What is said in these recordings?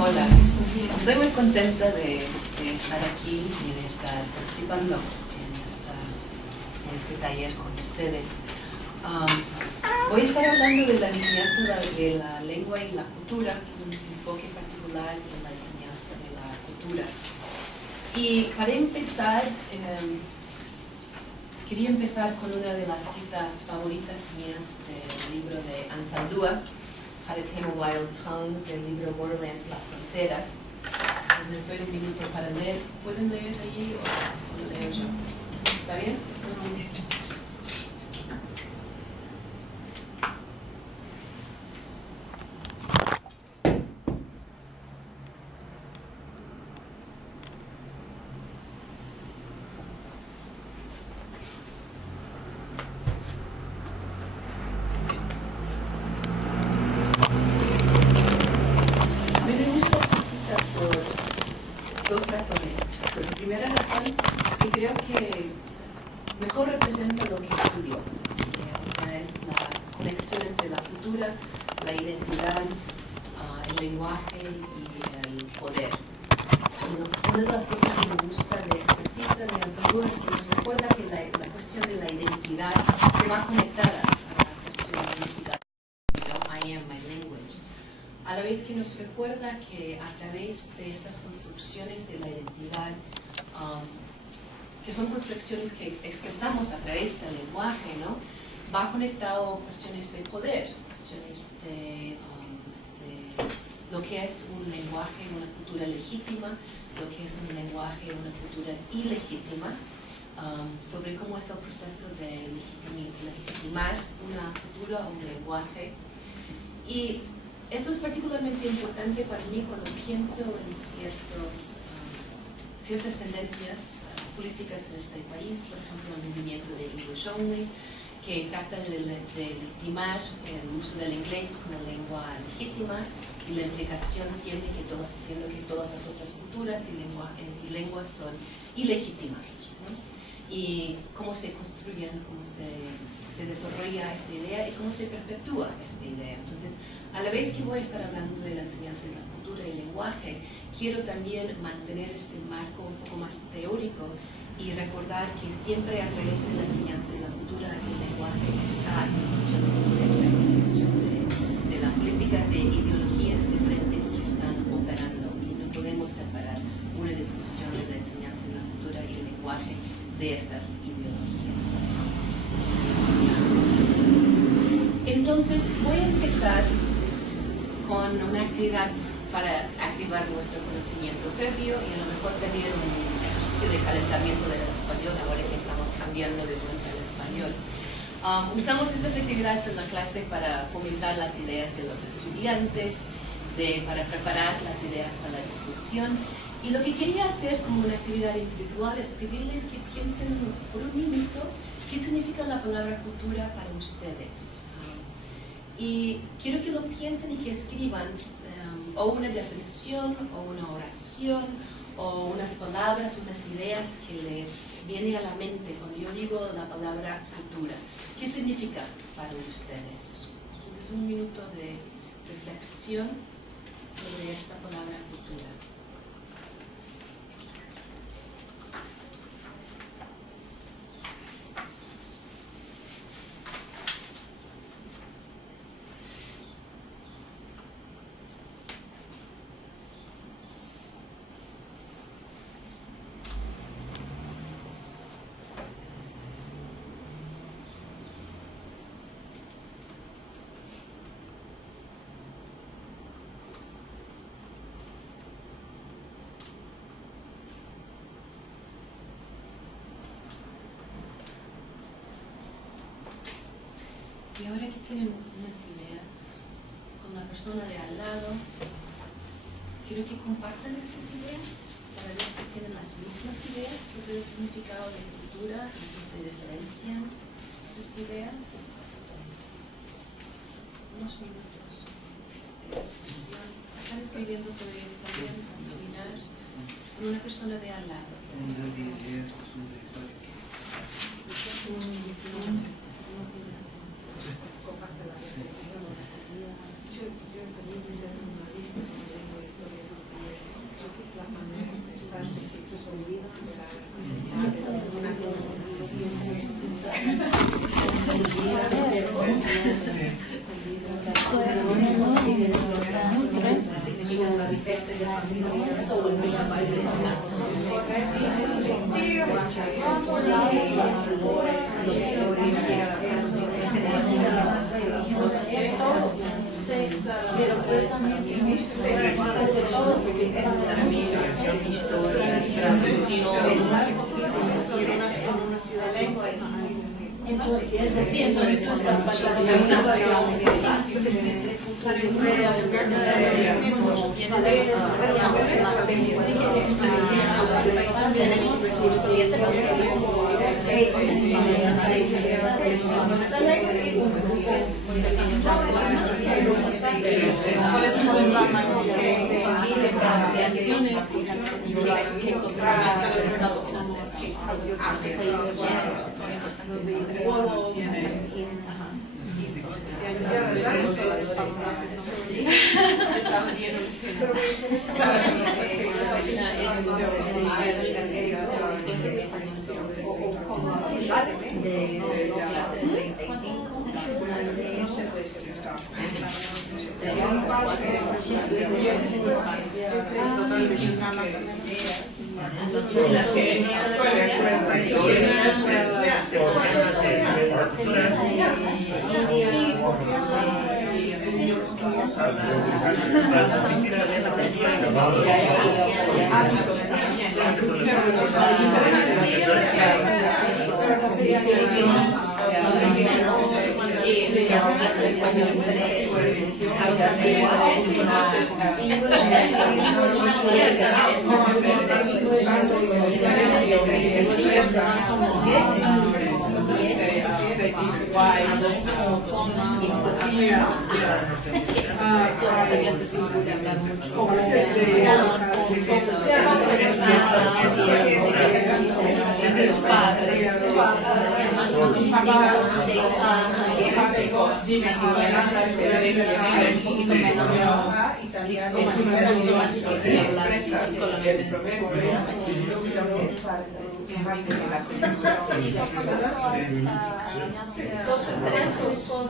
Hola, estoy muy contenta de estar aquí y de estar participando en este taller con ustedes. Voy a estar hablando de la enseñanza de la lengua y la cultura, con un enfoque particular en la enseñanza de la cultura. Y para empezar, quería empezar con una de las citas favoritas mías del libro de Ansaldúa, How to Tame a Wild Tongue, del libro Borderlands, La Frontera. Entonces les doy un minuto para leer. ¿Pueden leer allí o lo leo yo? ¿Está bien? A mí me gusta esta cita por dos razones. La primera razón es que creo que mejor representa lo que estudio. O sea, es la conexión entre la cultura, la identidad, el lenguaje y el poder. Una de las cosas que me gusta de esta cita de Ansaldúa es que nos recuerda que la cuestión de la identidad se va conectada a la cuestión lingüística. I am my language. A la vez que nos recuerda que a través de estas construcciones de la identidad, que son construcciones que expresamos a través del lenguaje, ¿no? Va conectado a cuestiones de poder, cuestiones de lo que es un lenguaje, una cultura legítima, lo que es un lenguaje, una cultura ilegítima, sobre cómo es el proceso de legitimar una cultura o un lenguaje. Y eso es particularmente importante para mí cuando pienso en ciertas tendencias políticas en este país, por ejemplo, el movimiento de English Only, que trata de legitimar el uso del inglés como lengua legítima, y la implicación siendo que todas las otras culturas y lenguas son ilegítimas, ¿no? Y cómo se construyen, cómo se desarrolla esta idea y cómo se perpetúa esta idea. Entonces, a la vez que voy a estar hablando de la enseñanza de la cultura y el lenguaje, quiero también mantener este marco un poco más teórico y recordar que siempre a través de la enseñanza de la cultura y el lenguaje está la cuestión de poder, la cuestión de la política de ideologías diferentes que están operando, y no podemos separar una discusión de la enseñanza de la cultura y el lenguaje de estas ideologías. Entonces voy a empezar con una actividad para activar nuestro conocimiento previo y a lo mejor también un ejercicio de calentamiento del español ahora que estamos cambiando de vuelta al español. Usamos estas actividades en la clase para fomentar las ideas de los estudiantes, para preparar las ideas para la discusión. Y lo que quería hacer como una actividad individual es pedirles que piensen por un minuto qué significa la palabra cultura para ustedes. Y quiero que lo piensen y que escriban o una definición o una oración o unas palabras, unas ideas que les vienen a la mente cuando yo digo la palabra cultura. ¿Qué significa para ustedes? Entonces, un minuto de reflexión sobre esta palabra cultura. Y ahora que tienen unas ideas con la persona de al lado, quiero que compartan estas ideas para ver si tienen las mismas ideas sobre el significado de cultura y que se diferencian sus ideas. Unos minutos de discusión. Están escribiendo todavía, está bien, al terminar, con una persona de al lado. Yo empecé a hacer una lista, no tengo esto de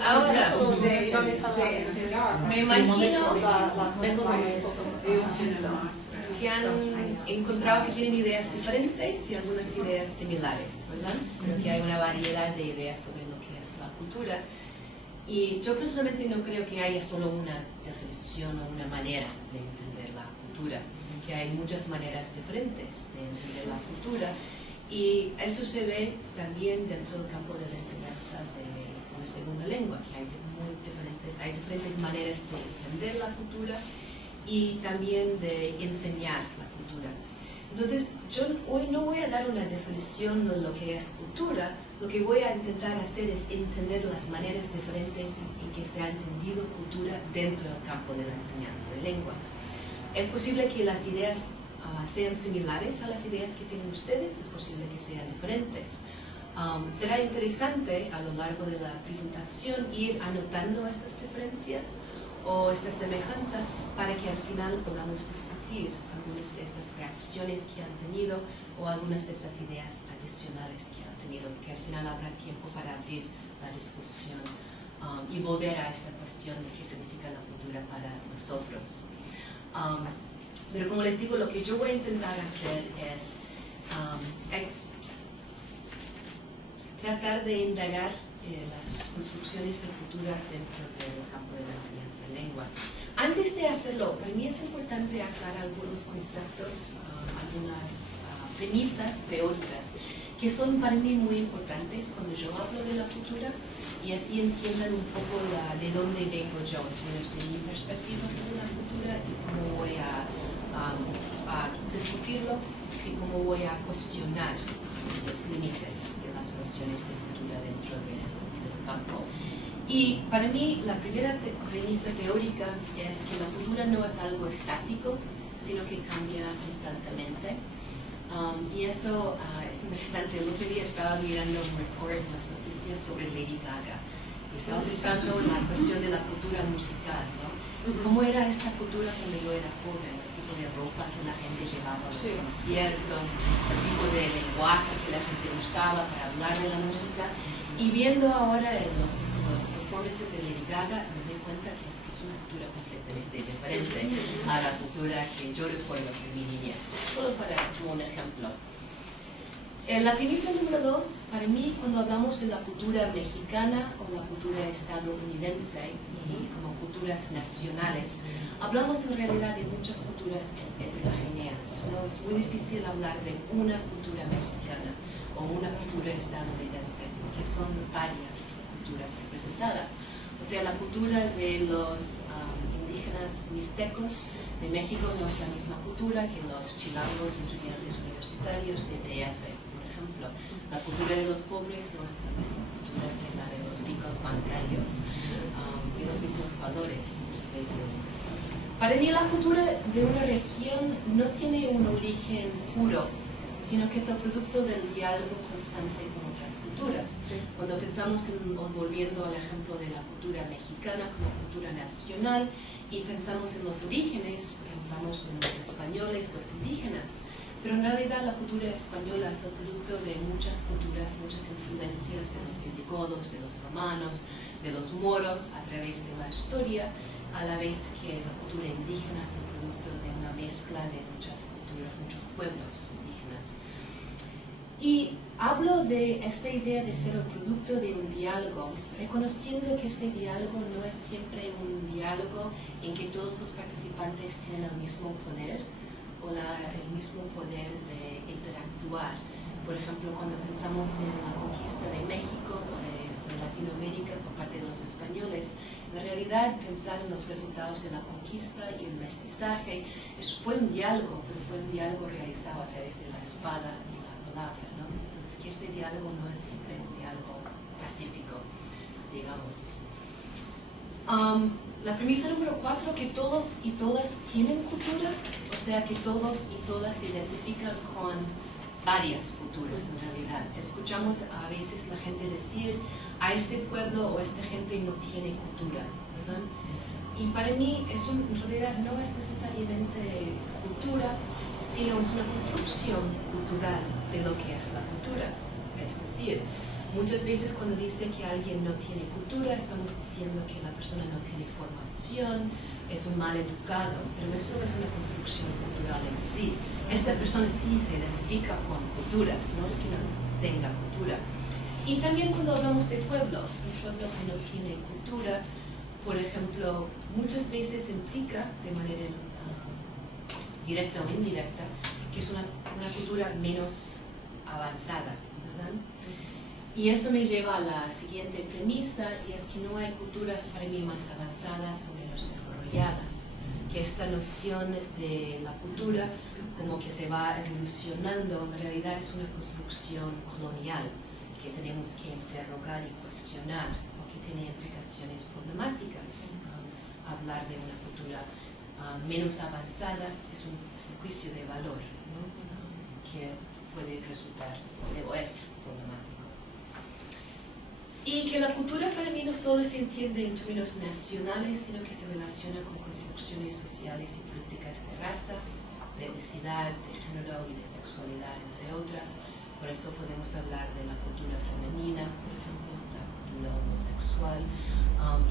Ahora, me imagino que han encontrado que tienen ideas diferentes y algunas ideas similares, ¿verdad? Creo que hay una variedad de ideas sobre lo que es la cultura. Y yo personalmente no creo que haya solo una definición o una manera de entender la cultura, que hay muchas maneras diferentes de entender la cultura, y eso se ve también dentro del campo de la enseñanza de una segunda lengua, que hay diferentes maneras de entender la cultura y también de enseñar la cultura. Entonces, yo hoy no voy a dar una definición de lo que es cultura. Lo que voy a intentar hacer es entender las maneras diferentes en que se ha entendido cultura dentro del campo de la enseñanza de lengua. Es posible que las ideas sean similares a las ideas que tienen ustedes, es posible que sean diferentes. Será interesante a lo largo de la presentación ir anotando estas diferencias o estas semejanzas para que al final podamos discutir algunas de estas reacciones que han tenido o algunas de estas ideas adicionales que han tenido, porque al final habrá tiempo para abrir la discusión y volver a esta cuestión de qué significa la cultura para nosotros. Pero como les digo, lo que yo voy a intentar hacer es tratar de indagar las construcciones de cultura dentro del campo de la enseñanza de lengua. Antes de hacerlo, para mí es importante aclarar algunos conceptos, algunas premisas teóricas que son para mí muy importantes cuando yo hablo de la cultura, y así entiendan un poco de dónde vengo yo, desde mi perspectiva sobre la cultura y cómo voy a discutirlo y cómo voy a cuestionar los límites de las nociones de cultura dentro del campo. Y para mí la primera premisa teórica es que la cultura no es algo estático, sino que cambia constantemente. Y eso es interesante. El otro día estaba mirando un report en las noticias sobre Lady Gaga y estaba pensando en la cuestión de la cultura musical, ¿no? ¿Cómo era esta cultura cuando yo era joven? tipo de ropa que la gente llevaba a los conciertos, el tipo de lenguaje que la gente usaba para hablar de la música. Y viendo ahora los performances de Lady Gaga, me doy cuenta que es una cultura completamente diferente a la cultura que yo recuerdo de mi niñez. Solo para un ejemplo. La premisa número 2, para mí, cuando hablamos de la cultura mexicana o la cultura estadounidense y como culturas nacionales, hablamos en realidad de muchas culturas heterogéneas, ¿no? Es muy difícil hablar de una cultura mexicana o una cultura estadounidense, porque son varias culturas representadas. O sea, la cultura de los indígenas mixtecos de México no es la misma cultura que los chilangos estudiantes universitarios de DF. La cultura de los pobres no es la misma cultura que la de los ricos bancarios y los mismos valores muchas veces. Para mí la cultura de una región no tiene un origen puro, sino que es el producto del diálogo constante con otras culturas. Cuando pensamos volviendo al ejemplo de la cultura mexicana como cultura nacional y pensamos en los orígenes, pensamos en los españoles, los indígenas. Pero en realidad la cultura española es el producto de muchas culturas, muchas influencias de los visigodos, de los romanos, de los moros a través de la historia, a la vez que la cultura indígena es el producto de una mezcla de muchas culturas, muchos pueblos indígenas. Y hablo de esta idea de ser el producto de un diálogo, reconociendo que este diálogo no es siempre un diálogo en que todos los participantes tienen el mismo poder, o el mismo poder de interactuar. Por ejemplo, cuando pensamos en la conquista de México o de Latinoamérica por parte de los españoles, en realidad pensar en los resultados de la conquista y el mestizaje fue un diálogo, pero fue un diálogo realizado a través de la espada y la palabra, ¿no? Entonces, que este diálogo no es siempre un diálogo pacífico, digamos. La premisa número 4, que todos y todas tienen cultura, o sea que todos y todas se identifican con varias culturas en realidad. Escuchamos a veces la gente decir, a este pueblo o esta gente no tiene cultura, ¿verdad? Y para mí eso en realidad no es necesariamente cultura, sino es una construcción cultural de lo que es la cultura. Es decir, muchas veces cuando dice que alguien no tiene cultura, estamos diciendo que la persona no tiene formación, es un mal educado, pero eso es una construcción cultural en sí. Esta persona sí se identifica con culturas, no es que no tenga cultura. Y también cuando hablamos de pueblos, un pueblo que no tiene cultura, por ejemplo, muchas veces implica de manera directa o indirecta que es una cultura menos avanzada, ¿verdad? Y eso me lleva a la siguiente premisa, y es que no hay culturas para mí más avanzadas o menos desarrolladas, que esta noción de la cultura como que se va evolucionando, en realidad es una construcción colonial que tenemos que interrogar y cuestionar, porque tiene implicaciones problemáticas. Hablar de una cultura menos avanzada es un juicio de valor, ¿no? Que puede resultar, o es problemático. Y que la cultura para mí no solo se entiende en términos nacionales, sino que se relaciona con construcciones sociales y políticas de raza, de etnicidad, de género y de sexualidad, entre otras. Por eso podemos hablar de la cultura femenina, por ejemplo, la cultura homosexual,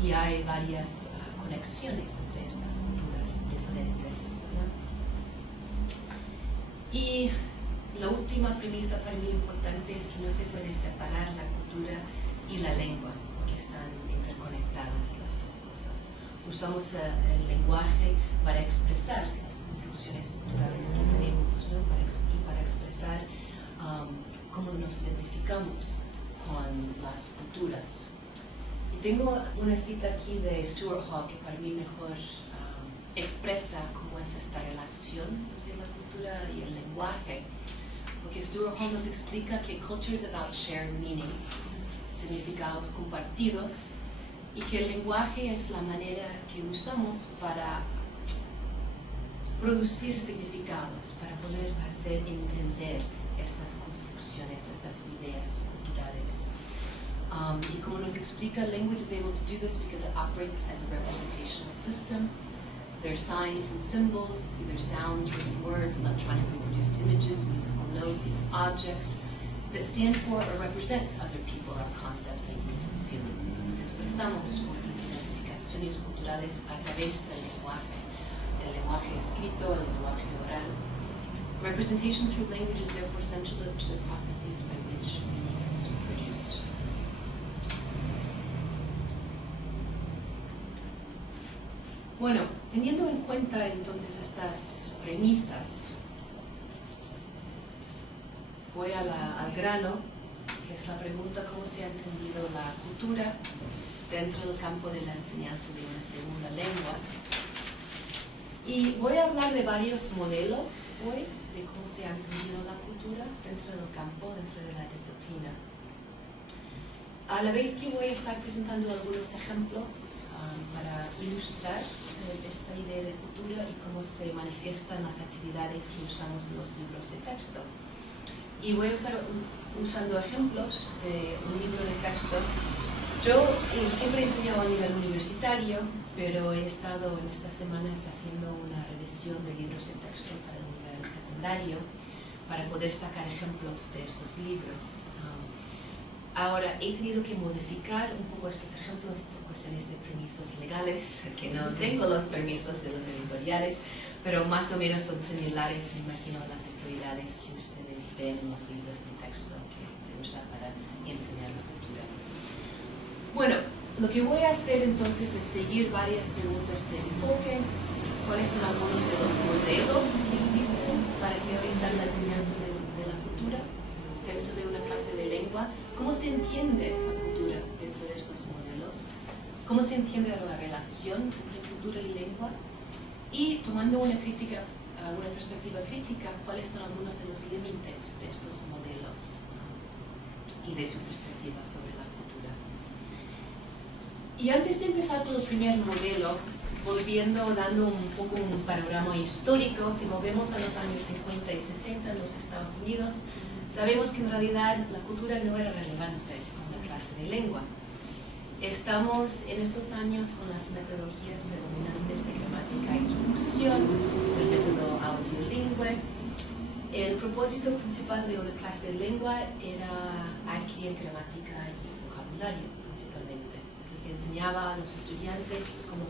y hay varias conexiones entre estas culturas diferentes, ¿verdad? Y la última premisa para mí importante es que no se puede separar la cultura y la lengua, porque están interconectadas las dos cosas. Usamos el lenguaje para expresar las construcciones culturales que tenemos, ¿no? Y para expresar cómo nos identificamos con las culturas. Y tengo una cita aquí de Stuart Hall que para mí mejor expresa cómo es esta relación entre la cultura y el lenguaje, porque Stuart Hall nos explica que culture is about shared meanings, significados compartidos, y que el lenguaje es la manera que usamos para producir significados, para poder hacer entender estas construcciones, estas ideas culturales. Y como nos explica, language is able to do this because it operates as a representational system. They're signs and symbols, either sounds, written words, electronically produced images, musical notes, even objects that stand for or represent other people, our concepts, ideas, and feelings. Entonces expresamos nuestras identificaciones culturales a través del lenguaje escrito, el lenguaje oral. Representation through language is therefore central to the processes by which meaning is produced. Bueno, teniendo en cuenta entonces estas premisas, voy al grano, que es la pregunta cómo se ha entendido la cultura dentro del campo de la enseñanza de una segunda lengua. Y voy a hablar de varios modelos hoy, de cómo se ha entendido la cultura dentro del campo, dentro de la disciplina. A la vez que voy a estar presentando algunos ejemplos para ilustrar esta idea de cultura y cómo se manifiestan las actividades que usamos en los libros de texto. Y voy a usar usando ejemplos de un libro de texto. Yo siempre he enseñado a nivel universitario, pero he estado en estas semanas haciendo una revisión de libros de texto para el nivel secundario para poder sacar ejemplos de estos libros. Ahora, he tenido que modificar un poco estos ejemplos por cuestiones de permisos legales, que no tengo los permisos de los editoriales, pero más o menos son similares, me imagino, a las actividades que ustedes ven en los libros de texto que se usan para enseñar la cultura. Bueno, lo que voy a hacer entonces es seguir varias preguntas de enfoque. ¿Cuáles son algunos de los modelos que existen para teorizar la enseñanza de la cultura dentro de una clase de lengua? ¿Cómo se entiende la cultura dentro de estos modelos? ¿Cómo se entiende la relación entre cultura y lengua? Y tomando una perspectiva crítica, ¿cuáles son algunos de los límites de estos modelos y de su perspectiva sobre la cultura? Y antes de empezar con el primer modelo, dando un poco un panorama histórico, si movemos a los años 50 y 60 en los Estados Unidos, sabemos que en realidad la cultura no era relevante en una clase de lengua. Estamos en estos años con las metodologías predominantes de gramática e introducción, el método audiolingüe. El propósito principal de una clase de lengua era adquirir gramática y vocabulario, principalmente. Entonces se enseñaba a los estudiantes cómo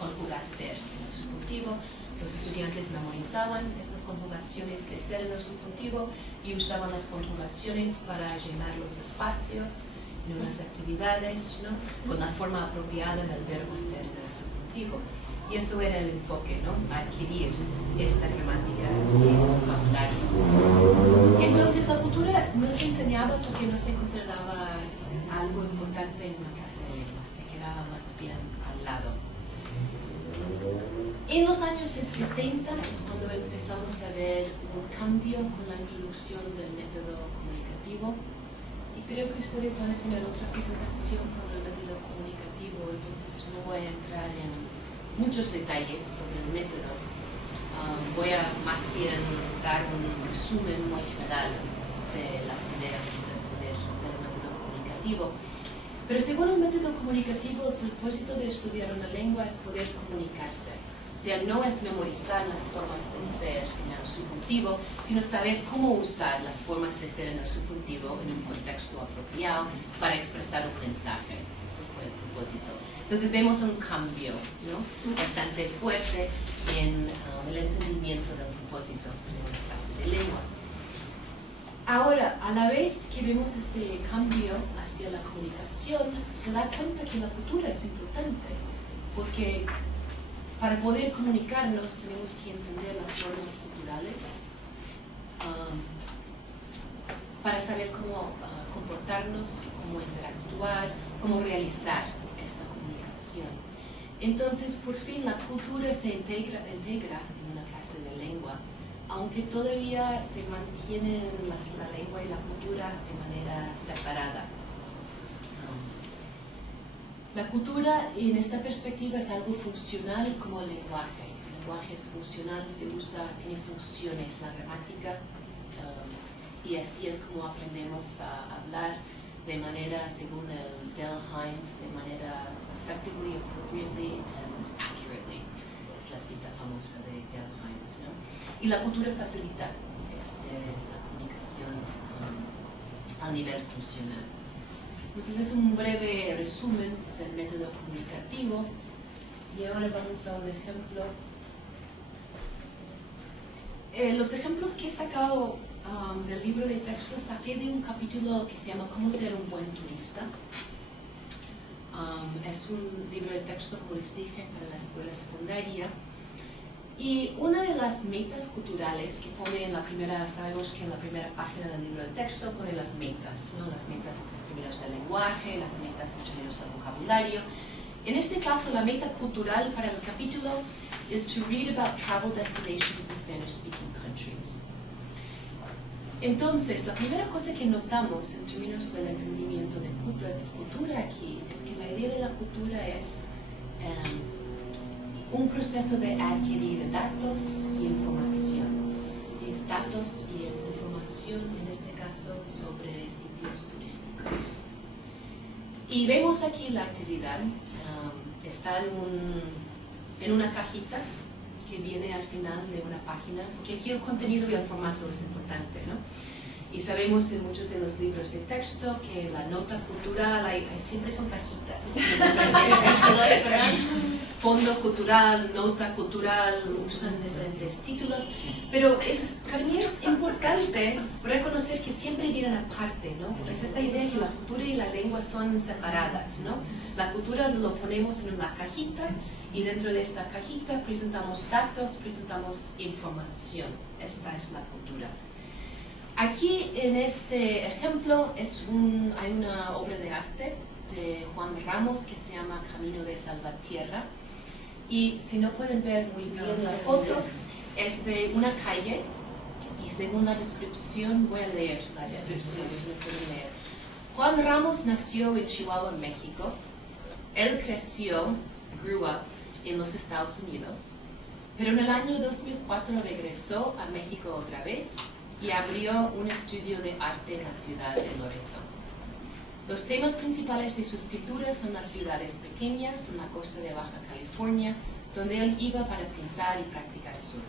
conjugar ser en el subjuntivo. Los estudiantes memorizaban estas conjugaciones de ser en el subjuntivo y usaban las conjugaciones para llenar los espacios en unas actividades, ¿no?, con la forma apropiada del verbo ser en el subjuntivo. Y eso era el enfoque, ¿no?, adquirir esta gramática y vocabulario. Entonces la cultura no se enseñaba porque no se consideraba algo importante en una clase de lengua, se quedaba más bien al lado. En los años 70 es cuando empezamos a ver un cambio con la introducción del método comunicativo, y creo que ustedes van a tener otra presentación sobre el método comunicativo, entonces no voy a entrar en muchos detalles sobre el método. Voy a más bien dar un resumen muy general de las ideas del método comunicativo. Pero según el método comunicativo, el propósito de estudiar una lengua es poder comunicarse. O sea, no es memorizar las formas de ser en el subjuntivo, sino saber cómo usar las formas de ser en el subjuntivo en un contexto apropiado para expresar un mensaje. Eso fue el propósito. Entonces vemos un cambio, ¿no?, bastante fuerte en el entendimiento del propósito de una clase de lengua. Ahora, a la vez que vemos este cambio hacia la comunicación, se da cuenta que la cultura es importante, porque para poder comunicarnos tenemos que entender las normas culturales, para saber cómo comportarnos, cómo interactuar, cómo realizar esta comunicación. Entonces, por fin, la cultura se integra en una clase de lengua, aunque todavía se mantienen la lengua y la cultura de manera separada. La cultura, en esta perspectiva, es algo funcional como el lenguaje. El lenguaje es funcional, tiene funciones, la gramática, y así es como aprendemos a hablar de manera, según el Del Hymes, de manera effectively, appropriately, and accurately. famosa de Delheims, ¿no? Y la cultura facilita la comunicación a nivel funcional. Entonces es un breve resumen del método comunicativo y ahora vamos a un ejemplo. Los ejemplos que he sacado del libro de texto saqué de un capítulo que se llama ¿Cómo ser un buen turista? Es un libro de texto, como les dije, para la escuela secundaria. Y una de las metas culturales que pone en la primera, sabemos que en la primera página del libro de texto pone las metas, ¿no? Las metas en términos de lenguaje, las metas en términos de vocabulario. En este caso, la meta cultural para el capítulo es to read about travel destinations in Spanish-speaking countries. Entonces, la primera cosa que notamos en términos del entendimiento de cultura aquí es que la idea de la cultura es un proceso de adquirir datos y información. Es datos y es información, en este caso, sobre sitios turísticos. Y vemos aquí la actividad. Está en una cajita que viene al final de una página, porque aquí el contenido y el formato es importante, ¿no? Y sabemos en muchos de los libros de texto que la nota cultural, siempre son cajitas. Fondo cultural, nota cultural, usan diferentes títulos, pero para mí es importante reconocer que siempre vienen aparte, ¿no? Es esta idea que la cultura y la lengua son separadas, ¿no? La cultura lo ponemos en una cajita y dentro de esta cajita presentamos datos, presentamos información. Esta es la cultura. Aquí en este ejemplo hay una obra de arte de Juan Ramos que se llama Camino de Salvatierra. Y si no pueden ver muy bien la foto, es de una calle y según la descripción, voy a leer la descripción si no pueden leer. Juan Ramos nació en Chihuahua, México. Él grew up en los Estados Unidos, pero en el año 2004 regresó a México otra vez y abrió un estudio de arte en la ciudad de Loreto. Los temas principales de sus pinturas son las ciudades pequeñas en la costa de Baja California, donde él iba para pintar y practicar surf.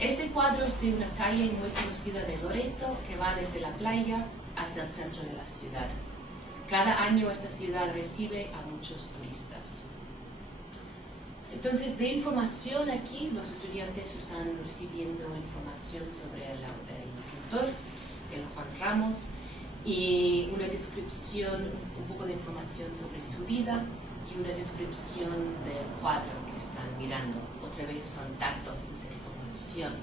Este cuadro es de una calle muy conocida de Loreto que va desde la playa hasta el centro de la ciudad. Cada año esta ciudad recibe a muchos turistas. Entonces, de información aquí, los estudiantes están recibiendo información sobre el pintor, el Juan Ramos, y una descripción, un poco de información sobre su vida y una descripción del cuadro que están mirando. Otra vez son datos, es información.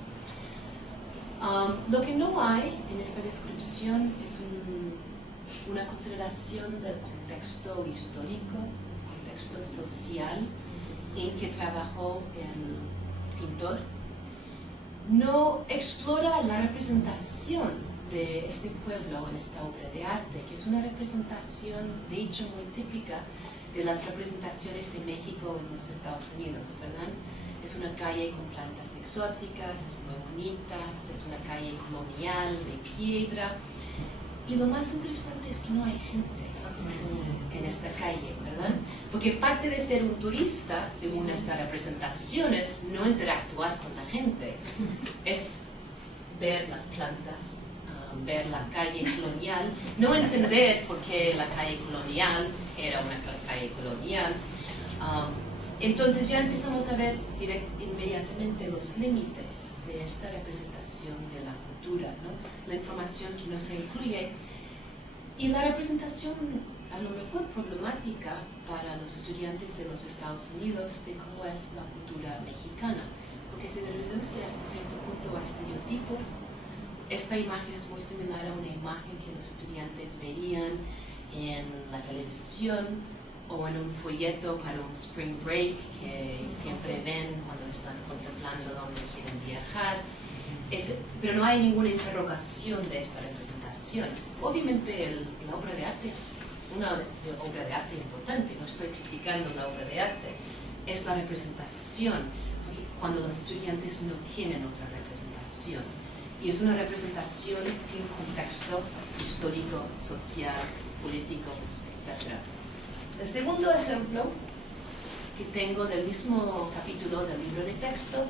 Lo que no hay en esta descripción es una consideración del contexto histórico, contexto social en que trabajó el pintor. No explora la representación de este pueblo en esta obra de arte, que es una representación, de hecho, muy típica de las representaciones de México en los Estados Unidos, ¿verdad? Es una calle con plantas exóticas, muy bonitas, es una calle colonial de piedra, y lo más interesante es que no hay gente en esta calle, ¿verdad? Porque parte de ser un turista, según estas representaciones, no interactuar con la gente, es ver las plantas, ver la calle colonial, no entender por qué la calle colonial era una calle colonial. Entonces ya empezamos a ver inmediatamente los límites de esta representación de la cultura, ¿no? La información que no se incluye y la representación a lo mejor problemática para los estudiantes de los Estados Unidos de cómo es la cultura mexicana, porque se reduce hasta cierto punto a estereotipos. Esta imagen es muy similar a una imagen que los estudiantes verían en la televisión o en un folleto para un spring break que siempre ven cuando están contemplando dónde quieren viajar. Pero no hay ninguna interrogación de esta representación. Obviamente la obra de arte es una obra de arte importante, no estoy criticando la obra de arte, es la representación, cuando los estudiantes no tienen otra representación. Y es una representación sin contexto histórico, social, político, etc. El segundo ejemplo que tengo del mismo capítulo del libro de texto.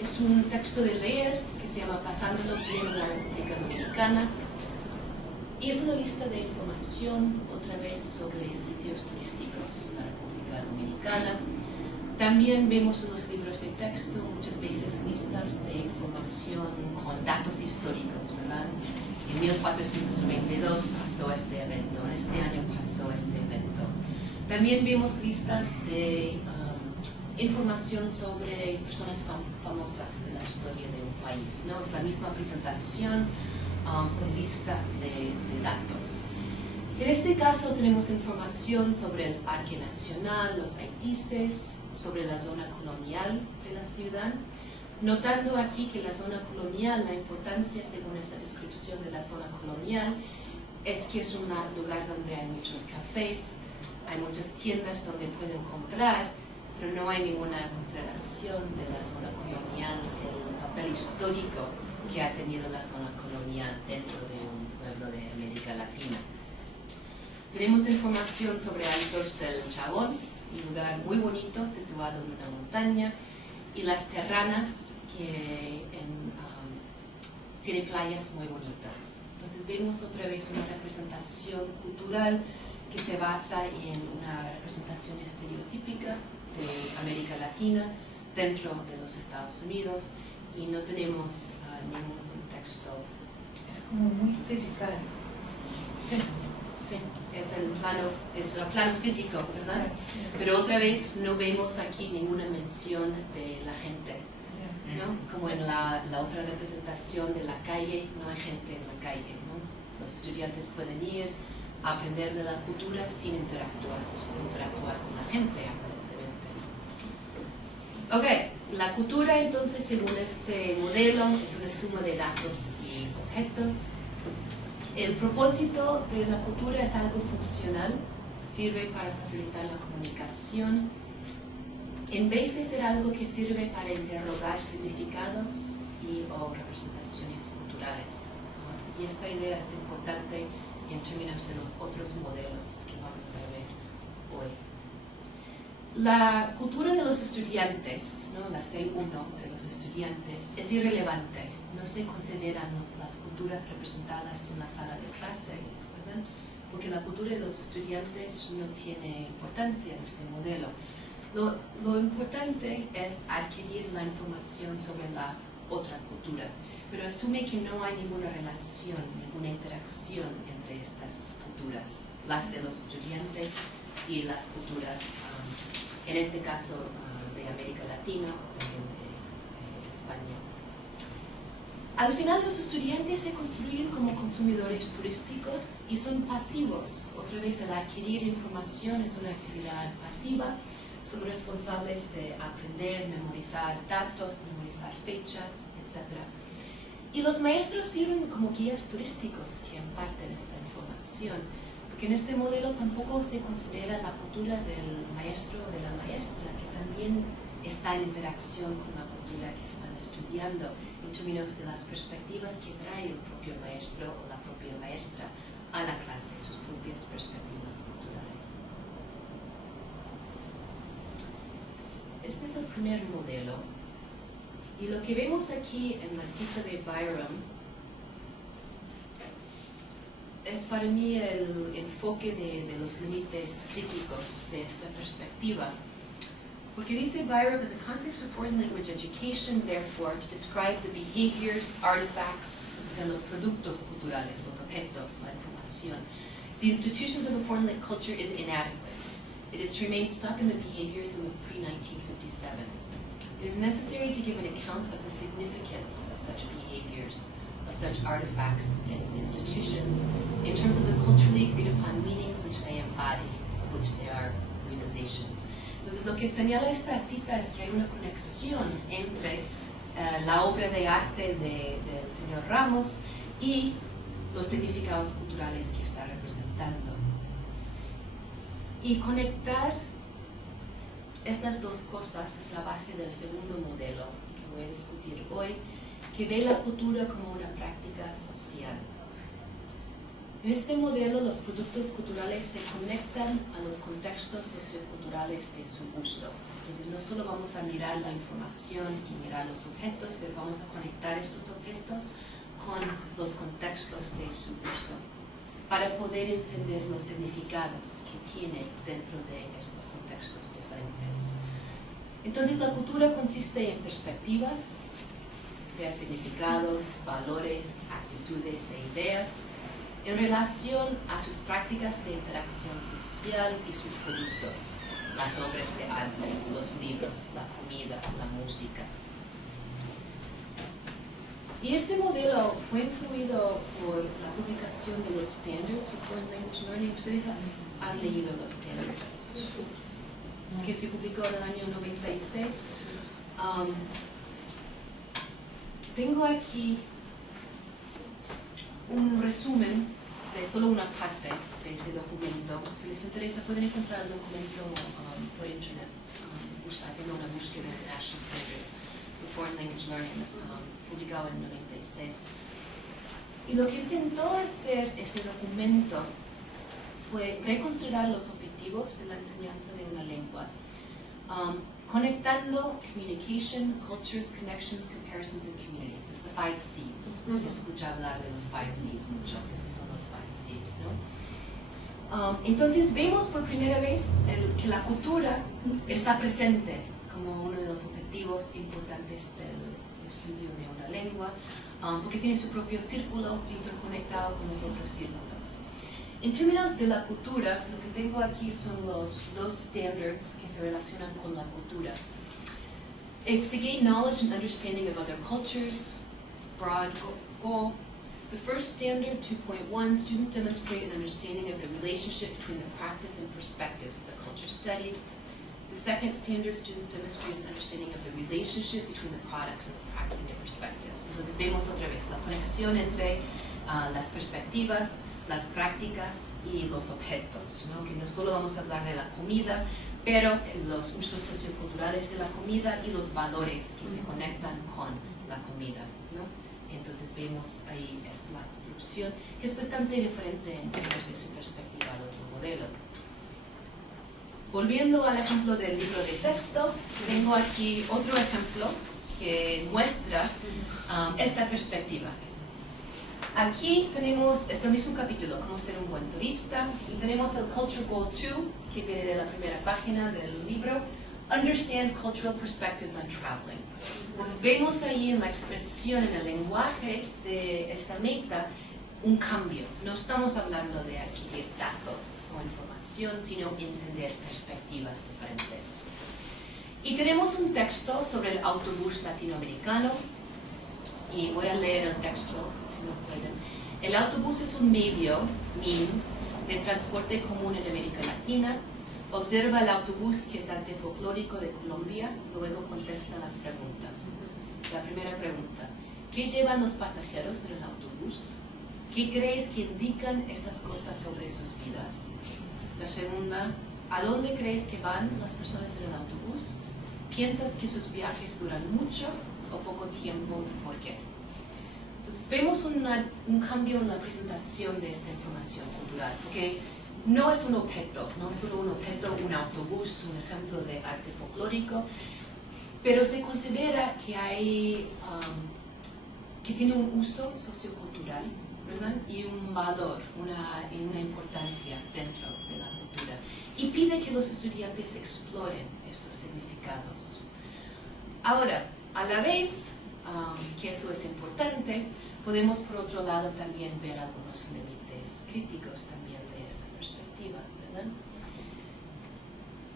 Es un texto de leer que se llama Pasándolo bien en la República Dominicana. Y es una lista de información, otra vez, sobre sitios turísticos en la República Dominicana. También vemos en los libros de texto muchas veces listas de información con datos históricos, ¿verdad? En 1492 pasó este evento, en este año pasó este evento. También vemos listas de información sobre personas famosas de la historia de un país, ¿no? Es la misma presentación con lista de datos. En este caso tenemos información sobre el Parque Nacional, los Haitises, sobre la zona colonial de la ciudad, notando aquí que la zona colonial, la importancia según esa descripción de la zona colonial, es que es un lugar donde hay muchos cafés, hay muchas tiendas donde pueden comprar, pero no hay ninguna consideración de la zona colonial, el papel histórico que ha tenido la zona colonial dentro de un pueblo de América Latina. Tenemos información sobre Altos del Chabón, un lugar muy bonito situado en una montaña, y las Terranas, que tiene playas muy bonitas. Entonces vemos otra vez una representación cultural que se basa en una representación estereotípica de América Latina dentro de los Estados Unidos, y no tenemos ningún contexto. Es como muy física. Sí, sí, es el plano físico, ¿verdad? Pero otra vez no vemos aquí ninguna mención de la gente, ¿no? Como en la otra representación de la calle, no hay gente en la calle, ¿no? Los estudiantes pueden ir a aprender de la cultura sin interactuar con la gente, aparentemente. Ok, la cultura entonces, según este modelo, es una suma de datos y objetos. El propósito de la cultura es algo funcional, sirve para facilitar la comunicación, en vez de ser algo que sirve para interrogar significados o representaciones culturales. Y esta idea es importante en términos de los otros modelos que vamos a ver hoy. La cultura de los estudiantes, ¿no? La C1 de los estudiantes, es irrelevante. No se consideran las culturas representadas en la sala de clase, ¿verdad? Porque la cultura de los estudiantes no tiene importancia en este modelo. Lo importante es adquirir la información sobre la otra cultura, pero asume que no hay ninguna relación, ninguna interacción entre estas culturas, las de los estudiantes y las culturas, en este caso, de América Latina, también de España. Al final, los estudiantes se construyen como consumidores turísticos y son pasivos. Otra vez, el adquirir información es una actividad pasiva. Son responsables de aprender, memorizar datos, memorizar fechas, etc. Y los maestros sirven como guías turísticos que imparten esta información, porque en este modelo tampoco se considera la cultura del maestro o de la maestra, que también está en interacción con la cultura que están estudiando, en términos de las perspectivas que trae el propio maestro o la propia maestra a la clase, sus propias perspectivas culturales. Este es el primer modelo, y lo que vemos aquí en la cita de Byrom es para mí el enfoque de los límites críticos de esta perspectiva. Porque dice Byrom, in the context of foreign language education, therefore, to describe the behaviors, artifacts, o sea, los productos culturales, los objetos, la información, the institutions of a foreign language culture is inadequate. It is to remain stuck in the behaviorism of pre-1957. It is necessary to give an account of the significance of such behaviors, of such artifacts and institutions, in terms of the culturally agreed upon meanings which they embody, which they are realizations. Entonces, lo que señala esta cita es que hay una conexión entre la obra de arte del señor Ramos y los significados culturales que está representando. Y conectar estas dos cosas es la base del segundo modelo que voy a discutir hoy, que ve la cultura como una práctica social. En este modelo, los productos culturales se conectan a los contextos socioculturales de su uso. Entonces, no solo vamos a mirar la información y mirar los objetos, pero vamos a conectar estos objetos con los contextos de su uso, para poder entender los significados que tiene dentro de estos contextos diferentes. Entonces, la cultura consiste en perspectivas, o sea, significados, valores, actitudes e ideas, en relación a sus prácticas de interacción social y sus productos, las obras de arte, los libros, la comida, la música. Y este modelo fue influido por la publicación de los Standards for Foreign Language Learning. Ustedes han leído los Standards, que se publicó en el año 96. Tengo aquí un resumen de solo una parte de este documento. Si les interesa, pueden encontrar el documento por internet, haciendo una búsqueda de National Standards for Foreign Language Learning, publicado en 96. Y lo que intentó hacer este documento fue reconsiderar los objetivos de la enseñanza de una lengua, conectando communication, cultures, connections, comparisons, and communities. Es the 5 C's. Se escucha hablar de los 5 C's mucho. Esos son los 5 C's, ¿no? Entonces vemos por primera vez que la cultura está presente como uno de los objetivos importantes del estudio de una lengua, porque tiene su propio círculo interconectado con los otros círculos. En términos de la cultura, lo que tengo aquí son los 2 standards que se relacionan con la cultura. It's to gain knowledge and understanding of other cultures, broad goal. The first standard, 2.1, students demonstrate an understanding of the relationship between the practice and perspectives of the culture studied. The second standard, students demonstrate an understanding of the relationship between the products and the practice and the perspectives. Entonces vemos otra vez la conexión entre las perspectivas, las prácticas y los objetos, ¿no? Que no solo vamos a hablar de la comida, pero los usos socioculturales de la comida y los valores que se conectan con la comida, ¿no? Entonces vemos ahí la construcción, que es bastante diferente en términos de su perspectiva al otro modelo. Volviendo al ejemplo del libro de texto, tengo aquí otro ejemplo que muestra esta perspectiva. Aquí tenemos el mismo capítulo, cómo ser un buen turista, y tenemos el Culture Goal 2, que viene de la primera página del libro, Understand Cultural Perspectives on Traveling. Entonces vemos ahí en la expresión, en el lenguaje de esta meta, un cambio. No estamos hablando de adquirir datos o información, sino entender perspectivas diferentes. Y tenemos un texto sobre el autobús latinoamericano, y voy a leer el texto, si no pueden. El autobús es un medio, means, de transporte común en América Latina. Observa el autobús, que es arte folclórico de Colombia, luego contesta las preguntas. La primera pregunta, ¿qué llevan los pasajeros en el autobús? ¿Qué crees que indican estas cosas sobre sus vidas? La segunda, ¿a dónde crees que van las personas en el autobús? ¿Piensas que sus viajes duran mucho o poco tiempo? ¿Por qué? Entonces vemos un cambio en la presentación de esta información cultural, porque no es un objeto, no es solo un objeto, un autobús, un ejemplo de arte folclórico, pero se considera que que tiene un uso sociocultural, ¿verdad? Y un valor, una importancia dentro de la cultura. Y pide que los estudiantes exploren estos significados. Ahora, a la vez que eso es importante, podemos por otro lado también ver algunos límites críticos también de esta perspectiva, ¿verdad?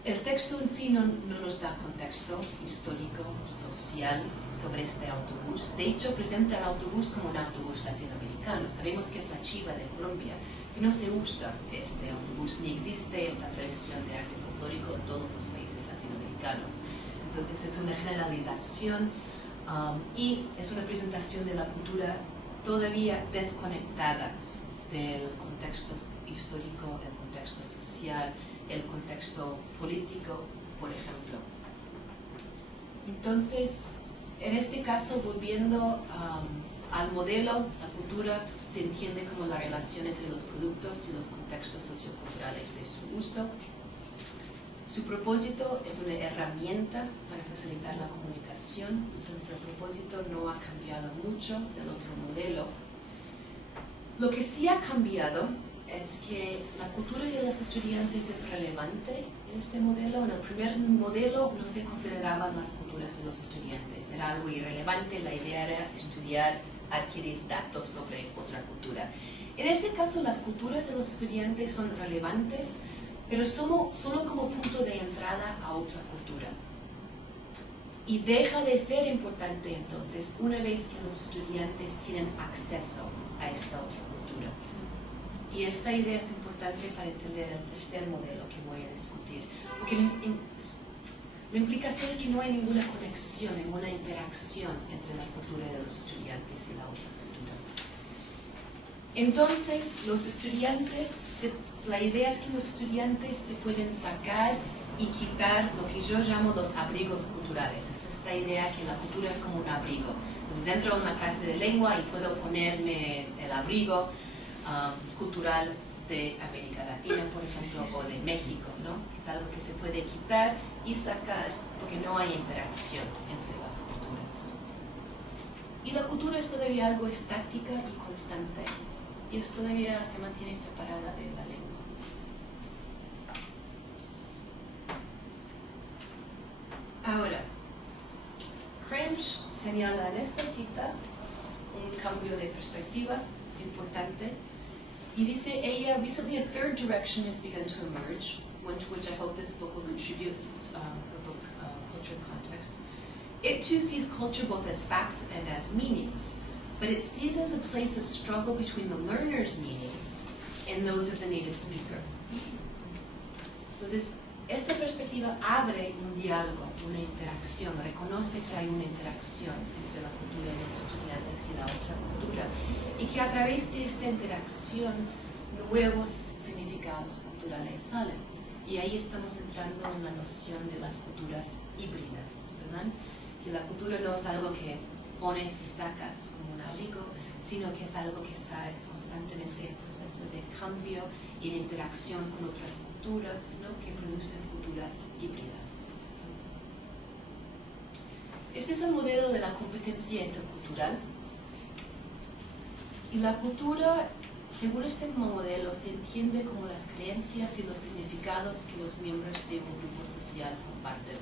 El texto en sí no nos da contexto histórico, social sobre este autobús. De hecho, presenta el autobús como un autobús latinoamericano. Sabemos que es la chiva de Colombia, que no se usa este autobús, ni existe esta tradición de arte folclórico en todos los países latinoamericanos. Entonces es una generalización y es una presentación de la cultura todavía desconectada del contexto histórico, el contexto social, el contexto político, por ejemplo. Entonces, en este caso, volviendo al modelo, la cultura se entiende como la relación entre los productos y los contextos socioculturales de su uso. Su propósito es una herramienta para facilitar la comunicación, entonces el propósito no ha cambiado mucho del otro modelo. Lo que sí ha cambiado es que la cultura de los estudiantes es relevante en este modelo. En el primer modelo no se consideraban las culturas de los estudiantes, era algo irrelevante, la idea era estudiar, adquirir datos sobre otra cultura. En este caso, las culturas de los estudiantes son relevantes, pero solo como punto de entrada a otra cultura. Y deja de ser importante entonces una vez que los estudiantes tienen acceso a esta otra cultura. Y esta idea es importante para entender el tercer modelo que voy a discutir, porque la implicación es que no hay ninguna conexión, ninguna interacción entre la cultura de los estudiantes y la otra cultura. Entonces, los estudiantes, la idea es que los estudiantes se pueden sacar y quitar lo que yo llamo los abrigos culturales. Es esta idea que la cultura es como un abrigo. Entonces, entro a una clase de lengua y puedo ponerme el abrigo cultural de América Latina, por ejemplo, o de México, ¿no? Es algo que se puede quitar y sacar porque no hay interacción entre las culturas. Y la cultura es todavía algo estática y constante, y es todavía se mantiene separada de la lengua. Ahora, Cranch señala en esta cita un cambio de perspectiva importante. Y dice ella, recently a third direction has begun to emerge, one to which I hope this book will contribute. This is her book, Culture and Context. It too sees culture both as facts and as meanings, but it sees it as a place of struggle between the learner's meanings and those of the native speaker. Entonces, esta perspectiva abre un diálogo, una interacción, reconoce que hay una interacción entre la cultura de los estudiantes y la otra cultura, y que a través de esta interacción nuevos significados culturales salen. Y ahí estamos entrando en la noción de las culturas híbridas, ¿verdad? Que la cultura no es algo que pones y sacas como un abrigo, sino que es algo que está constantemente en proceso de cambio y de interacción con otras culturas, ¿no? Que producen culturas híbridas. Este es el modelo de la competencia intercultural. Y la cultura, según este modelo, se entiende como las creencias y los significados que los miembros de un grupo social comparten.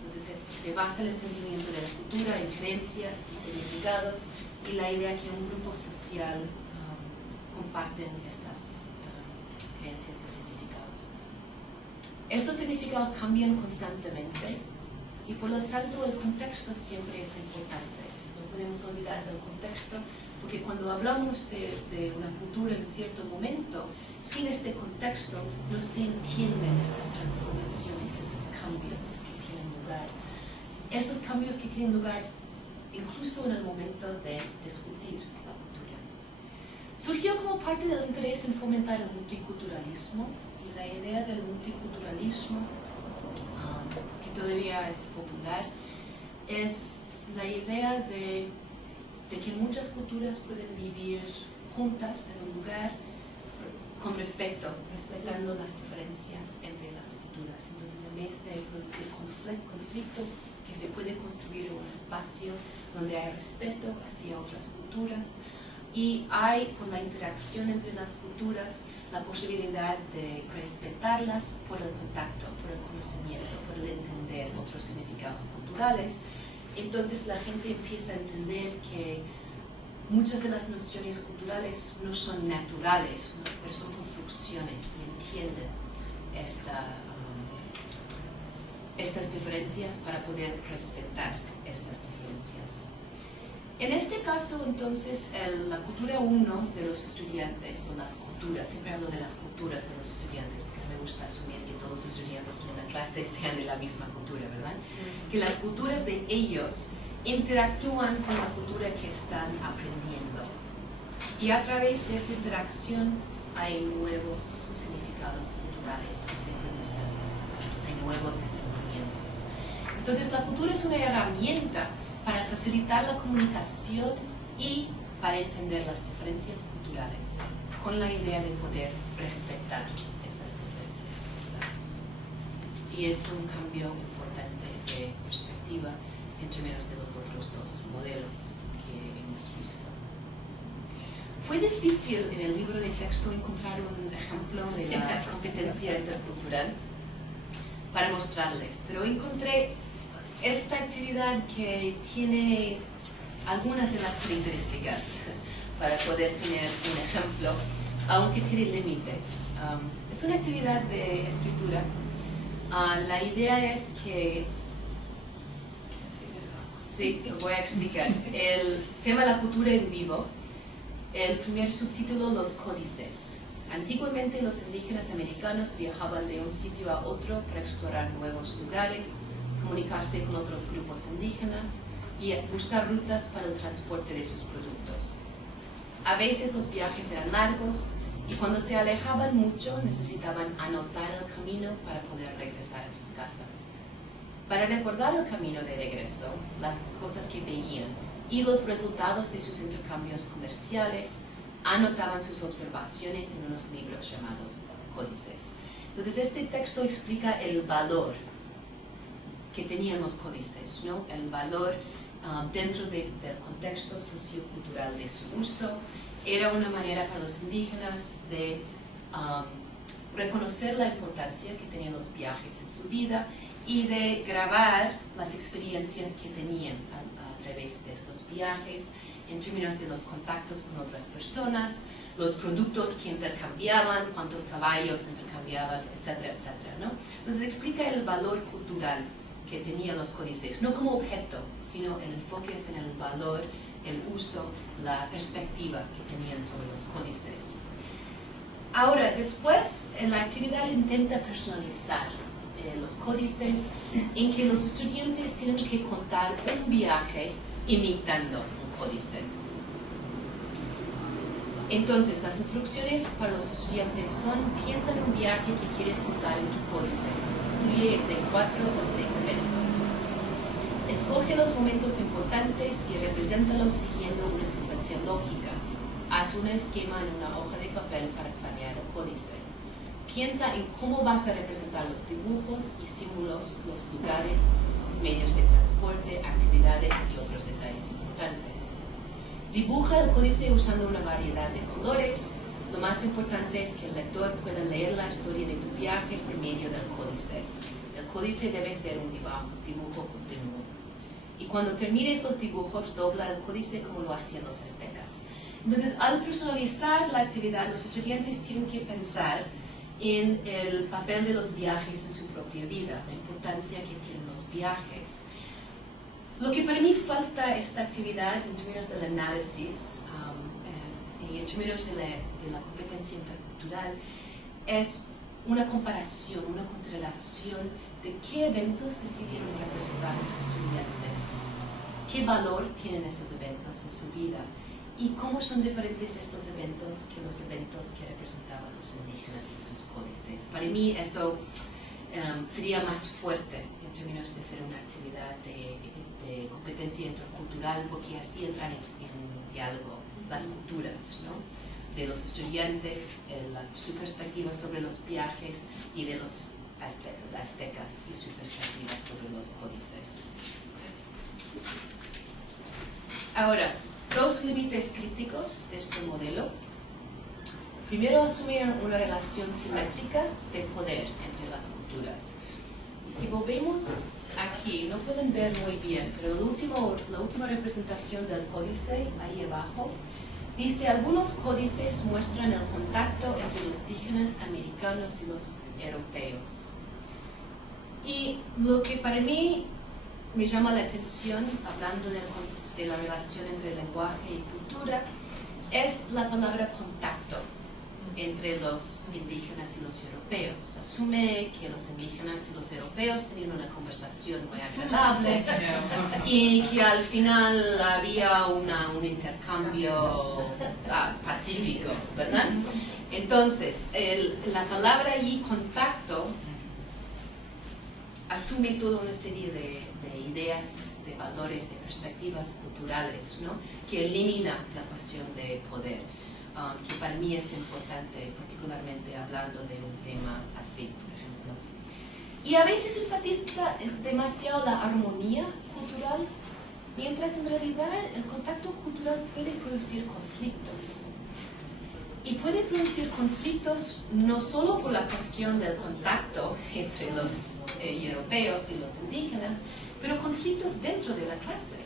Entonces se basa el entendimiento de la cultura en creencias y significados y la idea que un grupo social comparten estas creencias y significados. Estos significados cambian constantemente y por lo tanto el contexto siempre es importante. No podemos olvidar del contexto, porque cuando hablamos de una cultura en cierto momento, sin este contexto no se entienden estas transformaciones, estos cambios que tienen lugar. Estos cambios que tienen lugar incluso en el momento de discutir la cultura. Surgió como parte del interés en fomentar el multiculturalismo, y la idea del multiculturalismo, que todavía es popular, es la idea de que muchas culturas pueden vivir juntas en un lugar con respetando las diferencias entre las culturas. Entonces, en vez de producir conflicto, que se puede construir un espacio donde hay respeto hacia otras culturas y hay, por la interacción entre las culturas, la posibilidad de respetarlas por el contacto, por el conocimiento, por el entender otros significados culturales. Entonces la gente empieza a entender que muchas de las nociones culturales no son naturales, ¿no? Pero son construcciones y entienden estas diferencias para poder respetar estas diferencias. En este caso, entonces, la cultura 1 de los estudiantes, o las culturas, siempre hablo de las culturas de los estudiantes, porque me gusta asumir que todos los estudiantes en una clase sean de la misma cultura, ¿verdad? Que las culturas de ellos interactúan con la cultura que están aprendiendo. Y a través de esta interacción hay nuevos significados culturales que se producen, hay nuevos entendimientos. Entonces, la cultura es una herramienta para facilitar la comunicación y para entender las diferencias culturales, con la idea de poder respetar estas diferencias culturales. Y esto es un cambio importante de perspectiva en términos de los otros dos modelos que hemos visto. Fue difícil en el libro de texto encontrar un ejemplo de la competencia intercultural para mostrarles, pero encontré esta actividad que tiene algunas de las características para poder tener un ejemplo, aunque tiene límites. Es una actividad de escritura. La idea es que... Sí, lo voy a explicar. Se llama La cultura en vivo. El primer subtítulo, los códices. Antiguamente los indígenas americanos viajaban de un sitio a otro para explorar nuevos lugares, comunicarse con otros grupos indígenas y buscar rutas para el transporte de sus productos. A veces los viajes eran largos y cuando se alejaban mucho necesitaban anotar el camino para poder regresar a sus casas. Para recordar el camino de regreso, las cosas que veían y los resultados de sus intercambios comerciales, anotaban sus observaciones en unos libros llamados códices. Entonces este texto explica el valor que tenían los códices, ¿no? El valor dentro del contexto sociocultural de su uso. Era una manera para los indígenas de reconocer la importancia que tenían los viajes en su vida y de grabar las experiencias que tenían a través de estos viajes en términos de los contactos con otras personas, los productos que intercambiaban, cuántos caballos intercambiaban, etcétera, etcétera, ¿no? Entonces explica el valor cultural que tenían los códices, no como objeto, sino el enfoque es en el valor, el uso, la perspectiva que tenían sobre los códices. Ahora, después, la actividad intenta personalizar los códices en que los estudiantes tienen que contar un viaje imitando un códice. Entonces, las instrucciones para los estudiantes son: piensa en un viaje que quieres contar en tu códice. Incluye entre 4 o 6 eventos. Escoge los momentos importantes y represéntalos siguiendo una secuencia lógica. Haz un esquema en una hoja de papel para planear el códice. Piensa en cómo vas a representar los dibujos y símbolos, los lugares, medios de transporte, actividades y otros detalles importantes. Dibuja el códice usando una variedad de colores. Lo más importante es que el lector pueda leer la historia de tu viaje por medio del códice. El códice debe ser un dibujo continuo. Y cuando termines los dibujos, dobla el códice como lo hacían los aztecas. Entonces, al personalizar la actividad, los estudiantes tienen que pensar en el papel de los viajes en su propia vida, la importancia que tienen los viajes. Lo que para mí falta esta actividad en términos del análisis y en términos de la competencia intercultural es una comparación, una consideración de qué eventos decidieron representar los estudiantes, qué valor tienen esos eventos en su vida y cómo son diferentes estos eventos que los eventos que representaban los indígenas y sus códices. Para mí eso sería más fuerte en términos de ser una actividad de competencia intercultural, porque así entran en diálogo las culturas, ¿no? De los estudiantes, su perspectiva sobre los viajes y de los aztecas y su perspectiva sobre los códices. Ahora, 2 límites críticos de este modelo. Primero, asume una relación simétrica de poder entre las culturas. Y si volvemos aquí, no pueden ver muy bien, pero la última representación del códice, ahí abajo, dice: algunos códices muestran el contacto entre los indígenas americanos y los europeos. Y lo que para mí me llama la atención, hablando de la relación entre lenguaje y cultura, es la palabra contacto entre los indígenas y los europeos. Asume que los indígenas y los europeos tenían una conversación muy agradable y que al final había un intercambio pacífico, ¿verdad? Entonces, la palabra allí, contacto, asume toda una serie de ideas, de valores, de perspectivas culturales, ¿no? Que elimina la cuestión de poder, que para mí es importante, particularmente hablando de un tema así, por ejemplo. Y a veces enfatiza demasiado la armonía cultural, mientras en realidad el contacto cultural puede producir conflictos. Y puede producir conflictos no solo por la cuestión del contacto entre los europeos y los indígenas, pero conflictos dentro de la clase,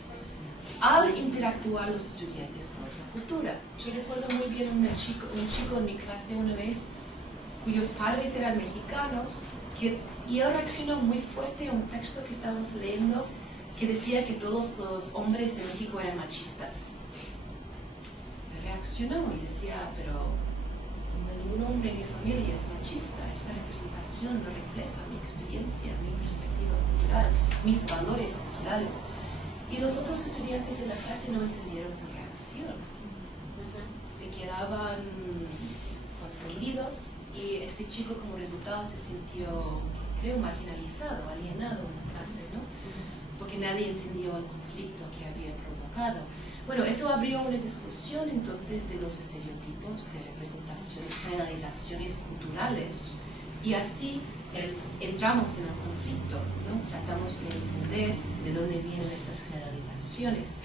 al interactuar los estudiantes con otra cultura. Yo recuerdo muy bien un chico en mi clase una vez, cuyos padres eran mexicanos, y él reaccionó muy fuerte a un texto que estábamos leyendo que decía que todos los hombres de México eran machistas. Reaccionó y decía, pero ningún hombre en mi familia es machista, esta representación no refleja mi experiencia, mi perspectiva cultural, mis valores culturales. Y los otros estudiantes de la clase no entendieron su reacción. Se quedaban confundidos y este chico como resultado se sintió, creo, marginalizado, alienado en la clase, ¿no? Porque nadie entendió el conflicto que había provocado. Bueno, eso abrió una discusión entonces de los estereotipos, de representaciones, generalizaciones culturales, y así entramos en el conflicto, ¿no? Tratamos de entender de dónde vienen estas generalizaciones.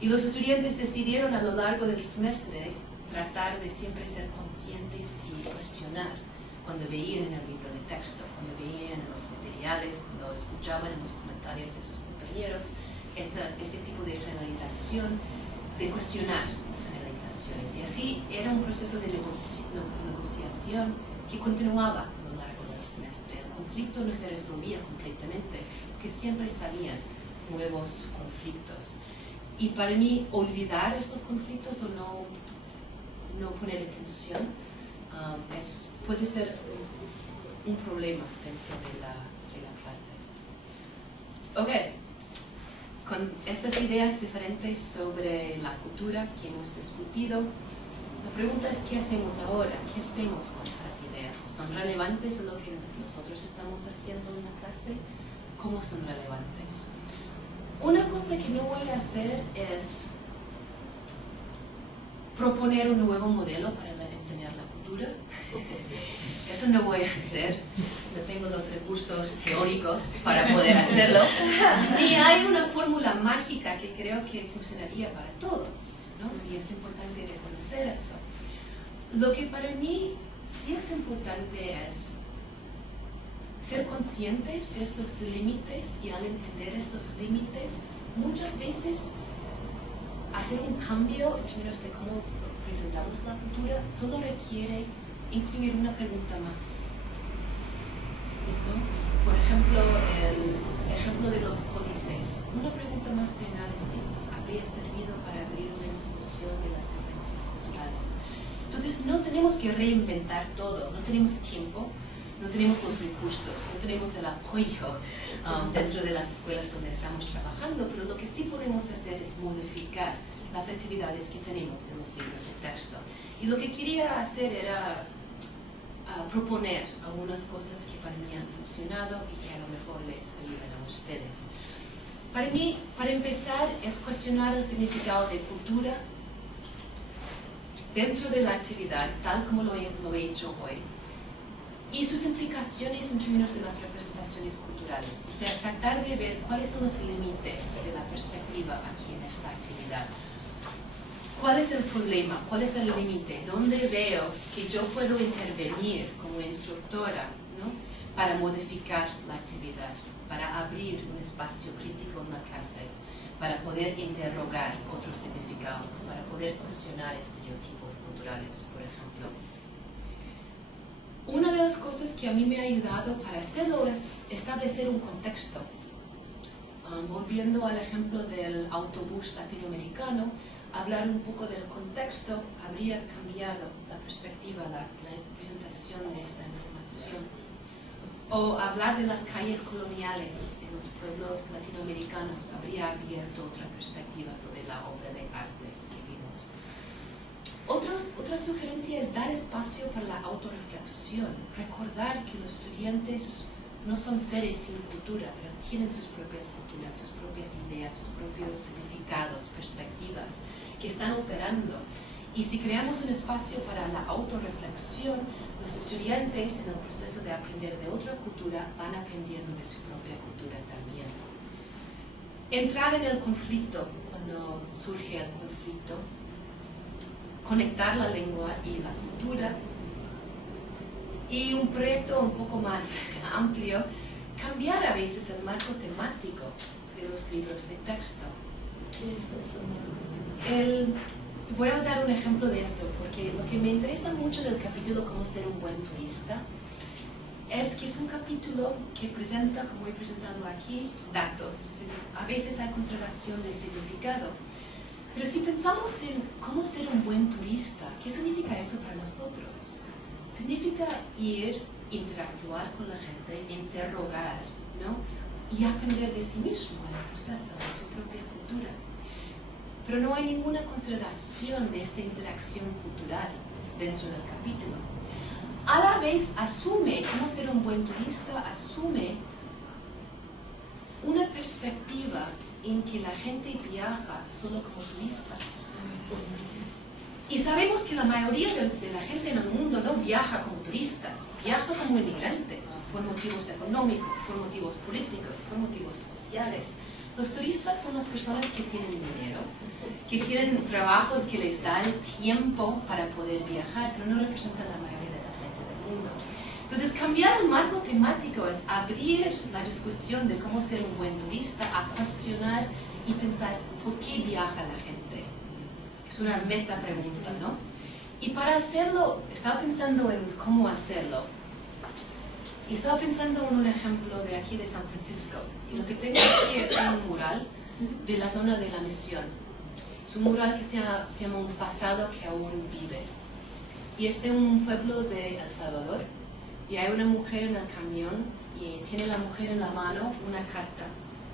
Y los estudiantes decidieron a lo largo del semestre tratar de siempre ser conscientes y cuestionar cuando veían en el libro de texto, cuando veían en los materiales, cuando escuchaban en los comentarios de sus compañeros este tipo de generalización, de cuestionar las generalizaciones. Y así era un proceso de negociación que continuaba a lo largo del semestre. El conflicto no se resolvía completamente, porque siempre salían nuevos conflictos. Y para mí, olvidar estos conflictos o no poner atención puede ser un problema dentro de la clase. Ok. Con estas ideas diferentes sobre la cultura que hemos discutido, la pregunta es ¿qué hacemos ahora? ¿Qué hacemos con estas ideas? ¿Son relevantes a lo que nosotros estamos haciendo en la clase? ¿Cómo son relevantes? Una cosa que no voy a hacer es proponer un nuevo modelo para enseñar la cultura. Eso no voy a hacer. No tengo los recursos teóricos para poder hacerlo. Ni hay una fórmula mágica que creo que funcionaría para todos, ¿no? Y es importante reconocer eso. Lo que para mí sí es importante es ser conscientes de estos límites, y al entender estos límites, muchas veces hacer un cambio en términos de cómo presentamos la cultura solo requiere incluir una pregunta más, ¿no? Por ejemplo, el ejemplo de los códices. Una pregunta más de análisis habría servido para abrir una discusión de las diferencias culturales. Entonces, no tenemos que reinventar todo, no tenemos tiempo, no tenemos los recursos, no tenemos el apoyo dentro de las escuelas donde estamos trabajando, pero lo que sí podemos hacer es modificar las actividades que tenemos en los libros de texto. Y lo que quería hacer era proponer algunas cosas que para mí han funcionado y que a lo mejor les ayudan a ustedes. Para mí, para empezar, es cuestionar el significado de cultura dentro de la actividad, tal como lo he hecho hoy, y sus implicaciones en términos de las representaciones culturales. O sea, tratar de ver cuáles son los límites de la perspectiva aquí en esta actividad. ¿Cuál es el problema? ¿Cuál es el límite? ¿Dónde veo que yo puedo intervenir como instructora, ¿no? Para modificar la actividad, para abrir un espacio crítico en la clase, para poder interrogar otros significados, para poder cuestionar estereotipos culturales, por ejemplo? Una de las cosas que a mí me ha ayudado para hacerlo es establecer un contexto. Volviendo al ejemplo del autobús latinoamericano, hablar un poco del contexto habría cambiado la perspectiva, la presentación de esta información. O hablar de las calles coloniales en los pueblos latinoamericanos habría abierto otra perspectiva sobre la obra de arte que vimos. Otra sugerencia es dar espacio para la autorreflexión, recordar que los estudiantes no son seres sin cultura, pero tienen sus propias culturas, sus propias ideas, sus propios significados, perspectivas, que están operando. Y si creamos un espacio para la autorreflexión, los estudiantes en el proceso de aprender de otra cultura van aprendiendo de su propia cultura también. Entrar en el conflicto, cuando surge el conflicto, conectar la lengua y la cultura, y un proyecto un poco más amplio, cambiar a veces el marco temático de los libros de texto. ¿Qué es eso? Voy a dar un ejemplo de eso, porque lo que me interesa mucho del capítulo Cómo ser un buen turista es que es un capítulo que presenta, como he presentado aquí, datos. A veces hay conservación de significado. Pero si pensamos en cómo ser un buen turista, ¿qué significa eso para nosotros? Significa ir, interactuar con la gente, interrogar, ¿no? Y aprender de sí mismo en el proceso, de su propia cultura. Pero no hay ninguna consideración de esta interacción cultural dentro del capítulo. A la vez asume, cómo ser un buen turista, asume una perspectiva en que la gente viaja solo como turistas. Y sabemos que la mayoría de la gente en el mundo no viaja como turistas, viaja como inmigrantes, por motivos económicos, por motivos políticos, por motivos sociales. Los turistas son las personas que tienen dinero, que tienen trabajos que les dan tiempo para poder viajar, pero no representan la mayoría de la gente del mundo. Entonces, cambiar el marco temático es abrir la discusión de cómo ser un buen turista a cuestionar y pensar por qué viaja la gente. Es una meta pregunta, ¿no? Y para hacerlo, estaba pensando en cómo hacerlo. Y estaba pensando en un ejemplo de aquí de San Francisco. Y lo que tengo aquí es un mural de la zona de la Misión. Es un mural que se llama Un pasado que aún vive. Y es de un pueblo de El Salvador. Y hay una mujer en el camión y tiene la mujer en la mano una carta,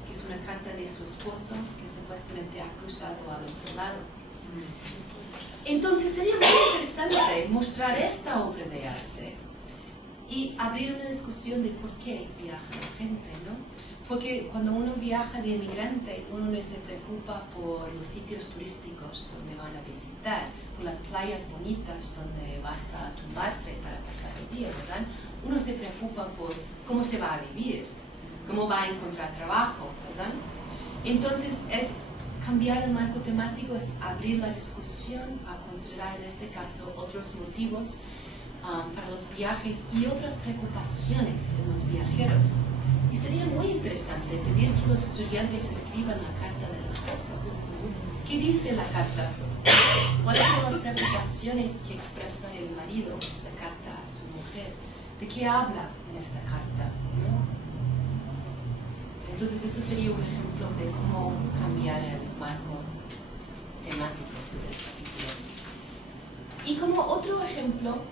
que es una carta de su esposo que supuestamente ha cruzado al otro lado. Entonces sería muy interesante mostrar esta obra de arte y abrir una discusión de por qué viaja la gente, ¿no? Porque cuando uno viaja de inmigrante, uno no se preocupa por los sitios turísticos donde van a visitar, por las playas bonitas donde vas a tumbarte para pasar el día, ¿verdad? Uno se preocupa por cómo se va a vivir, cómo va a encontrar trabajo, ¿verdad? Entonces, cambiar el marco temático es abrir la discusión a considerar en este caso otros motivos para los viajes y otras preocupaciones en los viajeros. Y sería muy interesante pedir que los estudiantes escriban la carta del esposo. ¿Qué dice la carta? ¿Cuáles son las preocupaciones que expresa el marido en esta carta a su mujer? ¿De qué habla en esta carta? ¿No? Entonces eso sería un ejemplo de cómo cambiar el marco temático del capítulo. Y como otro ejemplo,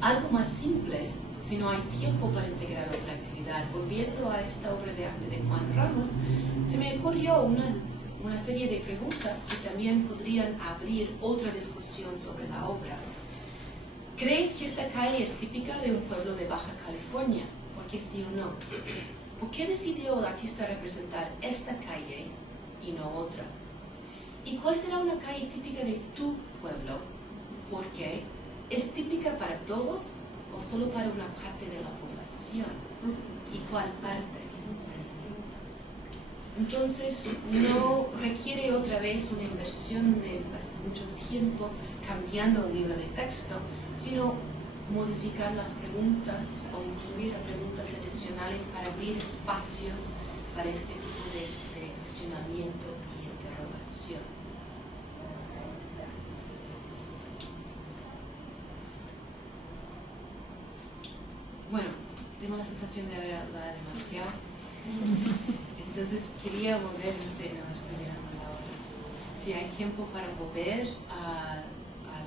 algo más simple, si no hay tiempo para integrar otra actividad, volviendo a esta obra de arte de Juan Ramos, se me ocurrió una serie de preguntas que también podrían abrir otra discusión sobre la obra. ¿Crees que esta calle es típica de un pueblo de Baja California? ¿Por qué sí o no? ¿Por qué decidió el artista representar esta calle y no otra? ¿Y cuál será una calle típica de tu pueblo? ¿Por qué? ¿Es típica para todos o solo para una parte de la población? ¿Y cuál parte? Entonces, no requiere otra vez una inversión de mucho tiempo cambiando el libro de texto, sino modificar las preguntas o incluir preguntas adicionales para abrir espacios para este tipo de cuestionamiento y interrogación. Bueno, tengo la sensación de haber hablado demasiado. Entonces quería volver, no sé, no estoy mirando la hora. Si hay tiempo para volver a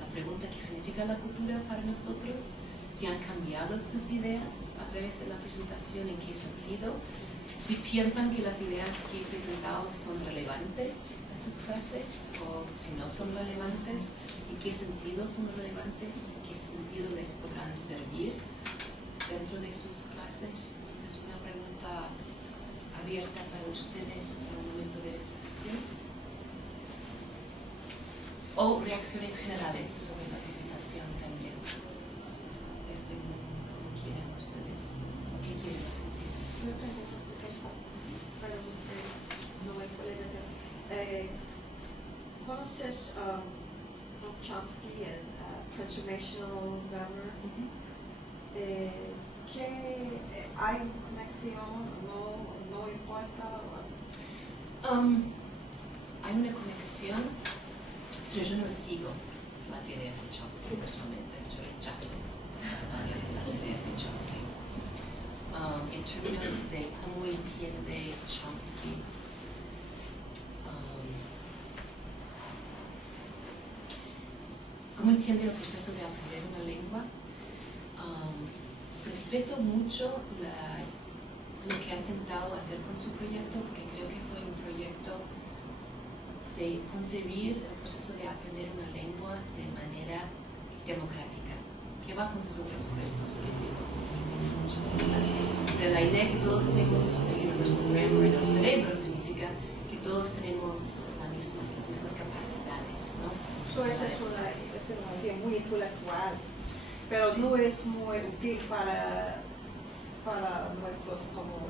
la pregunta ¿qué significa la cultura para nosotros? Si han cambiado sus ideas a través de la presentación, ¿en qué sentido? Si piensan que las ideas que he presentado son relevantes a sus clases o si no son relevantes, ¿en qué sentido son relevantes? ¿En qué sentido les podrán servir dentro de sus clases? está abierta para ustedes para un momento de reflexión. O reacciones generales sobre la presentación también. Se hace como quieran ustedes. ¿Qué quieren discutir? Yo tengo una pregunta, no es colega. ¿Conoces Noam Chomsky en Transformational Grammar? ¿Que hay una conexión? ¿No importa? Hay una conexión, pero yo no sigo las ideas de Chomsky personalmente. Yo rechazo varias de las ideas de Chomsky. En términos de cómo entiende Chomsky cómo entiende el proceso de aprender una lengua, respeto mucho lo que ha intentado hacer con su proyecto, porque creo que fue un proyecto de concebir el proceso de aprender una lengua de manera democrática, que va con sus otros proyectos políticos. O sea, la idea que todos tenemos Universal Grammar en el cerebro significa que todos tenemos las mismas capacidades, ¿no? Eso es una idea muy intelectual, pero sí, no es muy útil para nuestros como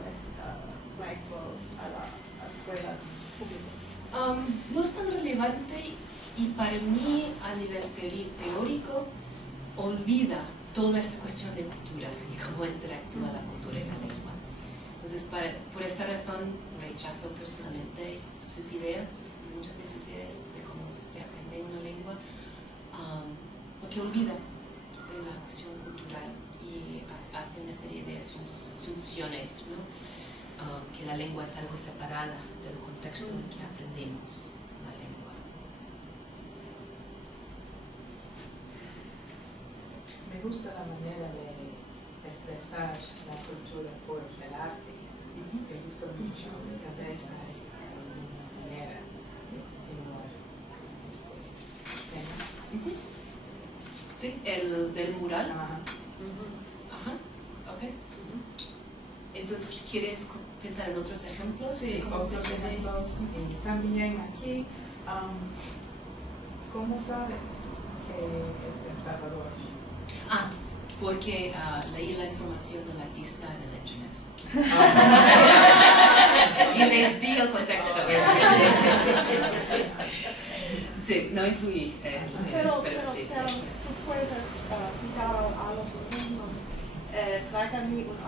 maestros a las escuelas públicas. No es tan relevante y para mí a nivel teórico olvida toda esta cuestión de cultura y cómo interactúa la cultura y la lengua. Entonces, por esta razón rechazo personalmente sus ideas, muchas de sus ideas de cómo se aprende una lengua, porque olvida de la cuestión cultural y hace una serie de asunciones, ¿no? Que la lengua es algo separada del contexto en que aprendemos la lengua. Me gusta la manera de expresar la cultura por el arte. Me gusta mucho, tal vez hay una manera de continuar este tema. Sí, el del mural. Ajá. Ok. Entonces, ¿quieres pensar en otros ejemplos? Sí, otros ejemplos. Y también aquí, ¿cómo sabes que es de El Salvador? Porque leí la información del artista en el internet. Y les di el contexto. Sí, no incluí Pero sí. si puedes explicar a los alumnos, tráigame un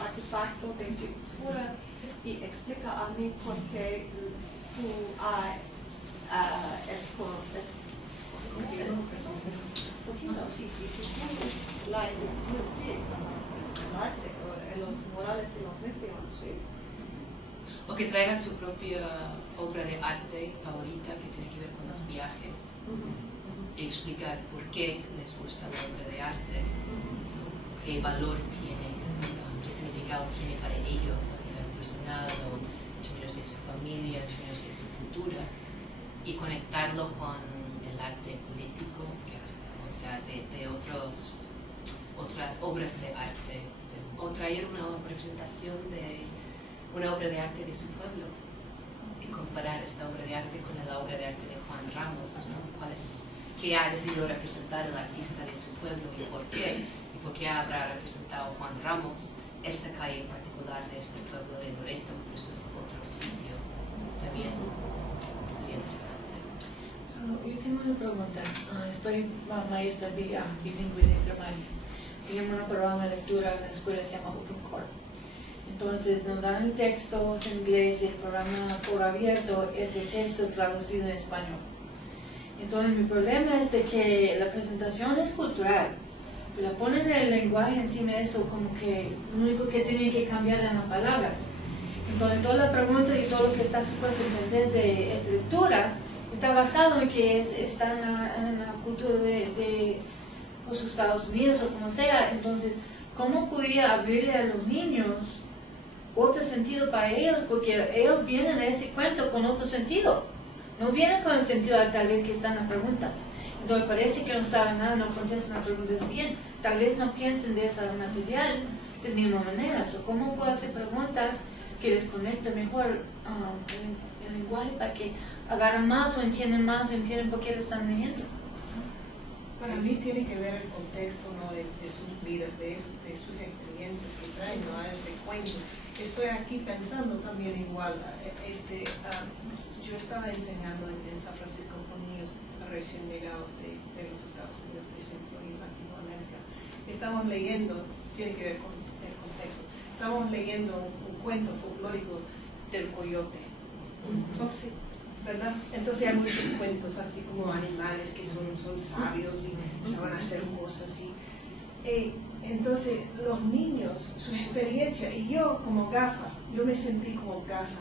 artefacto de escritura y explica a mí por qué tú la arte o los morales de los víctimas, ¿sí? O que traigan su propia obra de arte favorita que tiene que ver con los viajes y explicar por qué les gusta la obra de arte, qué valor tiene, qué significado tiene para ellos a nivel personal o en términos de su familia, en términos de su cultura, y conectarlo con el arte político, o sea, de otras obras de arte, o traer una representación de una obra de arte de su pueblo y comparar esta obra de arte con la obra de arte de Juan Ramos, ¿no? ¿Qué ha decidido representar el artista de su pueblo y por qué habrá representado Juan Ramos esta calle en particular de este pueblo de Loreto versus otro sitio? También sería interesante. Yo tengo una pregunta. Estoy maestra bilingüe de primaria. Tenemos un programa de lectura en la escuela que se llama Open Core. Entonces nos dan el texto en inglés, el programa Foro Abierto es el texto traducido en español. Entonces mi problema es de que la presentación es cultural, la ponen el lenguaje encima de eso como que lo único que tiene que cambiar son las palabras. Entonces toda la pregunta y todo lo que está supuesto entender de esta lectura está basado en que está en la cultura de los Estados Unidos o como sea. Entonces, ¿cómo podría abrirle a los niños otro sentido para ellos? Porque ellos vienen a ese cuento con otro sentido. No vienen con el sentido tal vez que están las preguntas. Entonces parece que no saben nada, no contestan las preguntas bien. Tal vez no piensen de ese material de misma manera. So, ¿cómo puedo hacer preguntas que les conecten mejor el lenguaje para que agarren más o entienden por qué lo están leyendo? Para mí tiene que ver el contexto, ¿no? de sus vidas, de sus experiencias que traen, ¿no? A ese cuento. Estoy aquí pensando también igual. Yo estaba enseñando en San Francisco con niños recién llegados de los Estados Unidos, de Centro y Latinoamérica. Estamos leyendo, tiene que ver con el contexto, estamos leyendo un cuento folclórico del coyote. Oh, sí, ¿verdad? Entonces hay muchos cuentos así como animales que son sabios y saben hacer cosas. Entonces los niños, su experiencia, y yo como gafa, yo me sentí como gafa.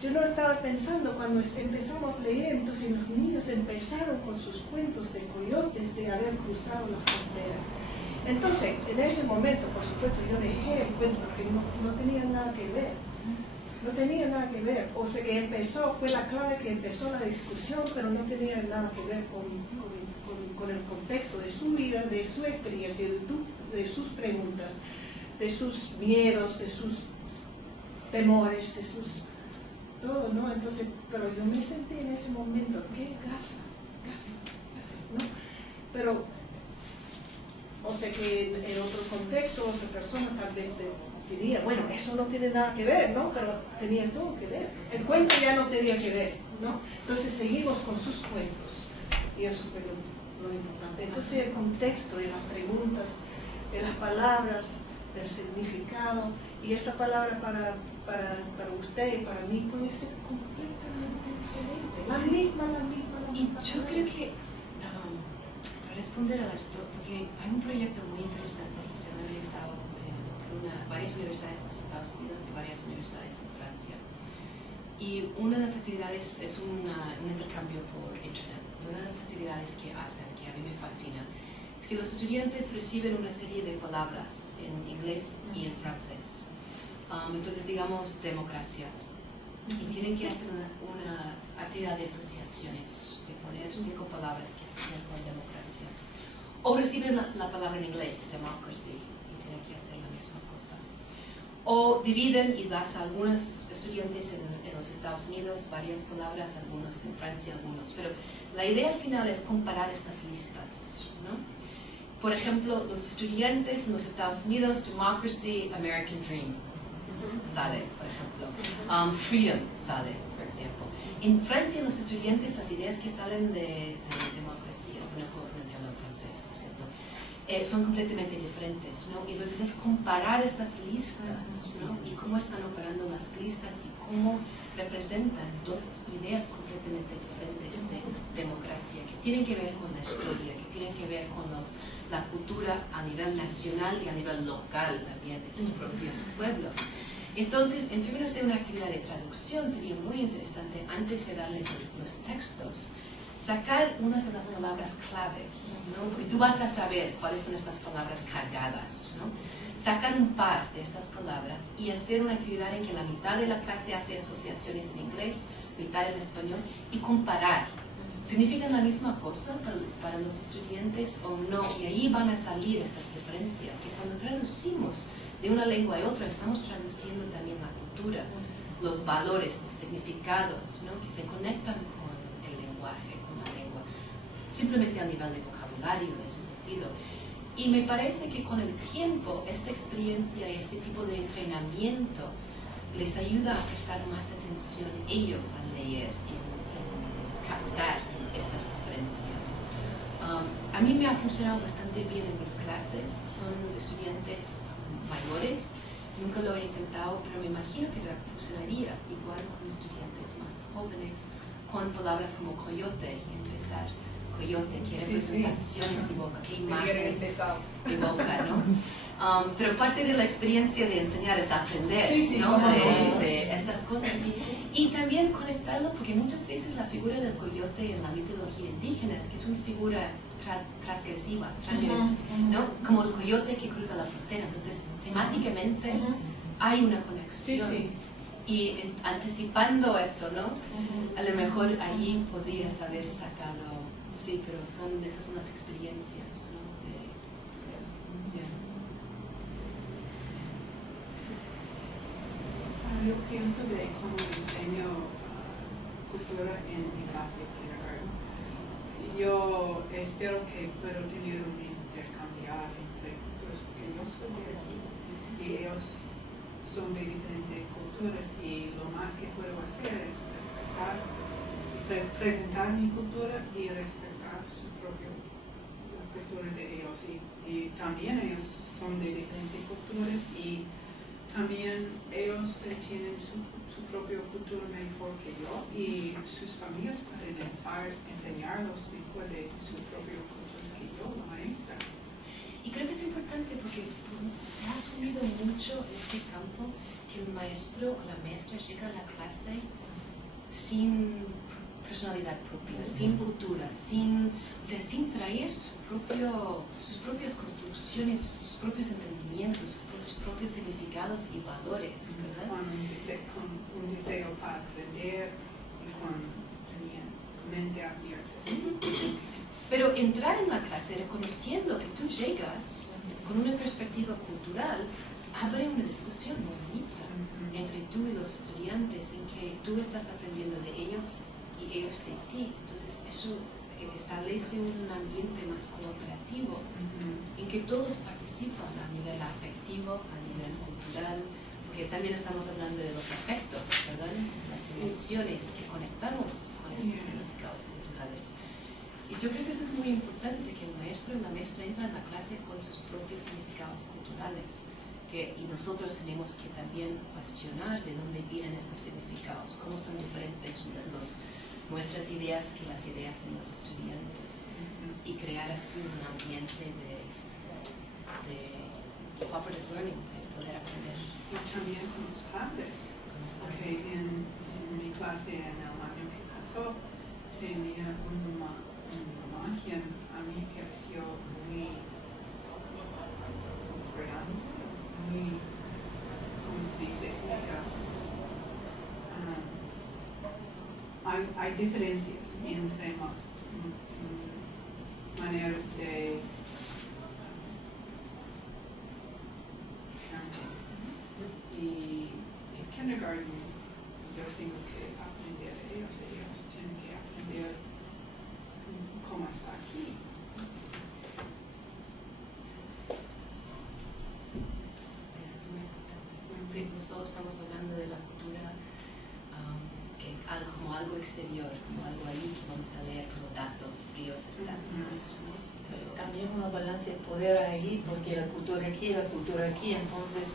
Yo no estaba pensando cuando empezamos a leer, entonces los niños empezaron con sus cuentos de coyotes de haber cruzado la frontera. Entonces, en ese momento, por supuesto, yo dejé el cuento porque no tenía nada que ver. No tenía nada que ver. O sea que fue la clave que empezó la discusión, pero no tenía nada que ver con el contexto de su vida, de su experiencia, de sus preguntas, de sus miedos, de sus temores, de sus... todo, ¿no? Entonces, pero yo me sentí en ese momento, qué gafa, ¿no? Pero, o sea que en otro contexto, otra persona tal vez diría, bueno, eso no tiene nada que ver, ¿no? Pero tenía todo que ver. El cuento ya no tenía que ver, ¿no? Entonces seguimos con sus cuentos, y eso fue lo importante. Entonces el contexto de las preguntas, de las palabras, del significado, y esa palabra para usted y para mí puede ser completamente diferente. La misma. Y yo creo que, para responder a esto, porque hay un proyecto muy interesante que se ha realizado en varias universidades en los Estados Unidos y varias universidades en Francia. Y una de las actividades es un intercambio por internet. Una de las actividades que hacen, que a mí me fascina, es que los estudiantes reciben una serie de palabras en inglés y en francés. Entonces, digamos, democracia. Y tienen que hacer una actividad de asociaciones, de poner 5 palabras que asocian con democracia. O reciben la palabra en inglés, democracy, y tienen que hacer la misma cosa. O dividen y hasta algunos estudiantes en los Estados Unidos, varias palabras, algunos en Francia, algunos. Pero la idea al final es comparar estas listas, ¿no? Por ejemplo, los estudiantes en los Estados Unidos, democracy, American dream, sale, por ejemplo. Freedom sale, por ejemplo. En Francia, los estudiantes, las ideas que salen de democracia, no puedo pronunciarlo en francés, ¿no es cierto? Son completamente diferentes, ¿no? Entonces es comparar estas listas, ¿no? Y cómo están operando las listas y cómo representan dos ideas completamente diferentes de democracia, que tienen que ver con la historia, que tienen que ver con la cultura a nivel nacional y a nivel local también de sus propios pueblos. Entonces, en términos de una actividad de traducción, sería muy interesante, antes de darles los textos, sacar unas de las palabras claves, ¿no? Porque tú vas a saber cuáles son estas palabras cargadas, ¿no? Sacar un par de estas palabras y hacer una actividad en que la mitad de la clase hace asociaciones en inglés, mitad en español, y comparar. ¿Significan la misma cosa para los estudiantes o no? Y ahí van a salir estas diferencias, que cuando traducimos de una lengua a otra, estamos traduciendo también la cultura, los valores, los significados, ¿no? Que se conectan con el lenguaje, con la lengua, simplemente a nivel de vocabulario en ese sentido. Y me parece que con el tiempo, esta experiencia y este tipo de entrenamiento les ayuda a prestar más atención ellos al leer, en captar estas diferencias. A mí me ha funcionado bastante bien en mis clases, son estudiantes mayores, nunca lo he intentado, pero me imagino que funcionaría igual con estudiantes más jóvenes, con palabras como coyote, y empezar, coyote, qué representaciones evoca, qué imágenes evoca, ¿no? Pero parte de la experiencia de enseñar es aprender, ¿no? De estas cosas. Y también conectarlo, porque muchas veces la figura del coyote en la mitología indígena es que es una figura transgresiva, ¿no? Como el coyote que cruza la frontera. Entonces, temáticamente hay una conexión. Y anticipando eso, ¿no? A lo mejor allí podrías haber sacado, sí, pero esas son las experiencias, ¿no? pienso de cómo enseño cultura en mi clase de kindergarten. Yo espero que puedo tener un intercambiar entre culturas, porque yo soy de aquí y ellos son de diferentes culturas, y lo más que puedo hacer es respetar, presentar mi cultura y respetar su propia cultura de ellos, y también ellos son de diferentes culturas, y también ellos tienen su propia cultura mejor que yo, y sus familias pueden enseñarlos mejor de su propia cultura que yo, la maestra. Y creo que es importante porque se ha asumido mucho en este campo que el maestro o la maestra llega a la clase sin personalidad propia, sin cultura, sin traer sus propias construcciones, sus propios entendimientos, sus propios significados y valores, ¿verdad? Con un deseo para aprender y con mente abierta. Pero entrar en la clase reconociendo que tú llegas con una perspectiva cultural abre una discusión muy bonita entre tú y los estudiantes, en que tú estás aprendiendo de ellos y ellos de ti. Entonces eso establece un ambiente más cooperativo en que todos participan a nivel afectivo, a nivel cultural, porque también estamos hablando de los afectos, ¿verdad? Las emociones que conectamos con estos significados culturales. Y yo creo que eso es muy importante, que el maestro y la maestra entran a la clase con sus propios significados culturales, y nosotros tenemos que también cuestionar de dónde vienen estos significados, cómo son diferentes nuestras ideas que las ideas de los estudiantes, y crear así un ambiente de cooperative learning, de poder aprender. Y también con los padres, porque en mi clase en el año que pasó tenía una mamá quien a mí pareció muy grande, muy, ¿cómo se dice? Hay diferencias entre maneras de parenting. Y en kindergarten yo tengo que aprender de ellos tienen que aprender cómo está aquí. Eso es muy importante. Sí, nosotros estamos hablando de la cultura como algo exterior, como algo ahí que vamos a leer como datos fríos, estáticos, ¿no? También una balance de poder ahí, porque la cultura aquí, entonces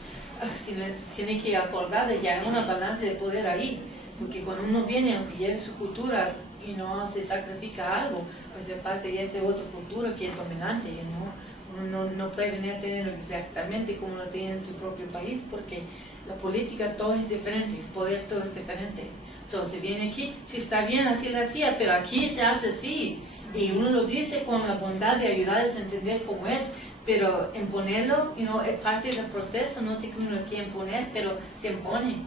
tiene que acordar de que hay una balance de poder ahí, porque cuando uno viene, aunque lleve su cultura y no se sacrifica algo, pues aparte ya es otra cultura que es dominante, y uno no puede venir a tener exactamente como lo tiene en su propio país, porque la política todo es diferente, el poder todo es diferente. Se viene aquí, sí está bien, así lo hacía, pero aquí se hace así. Y uno lo dice con la bondad de ayudarles a entender cómo es, pero imponerlo, es parte del proceso, no tiene uno que imponer, pero se impone.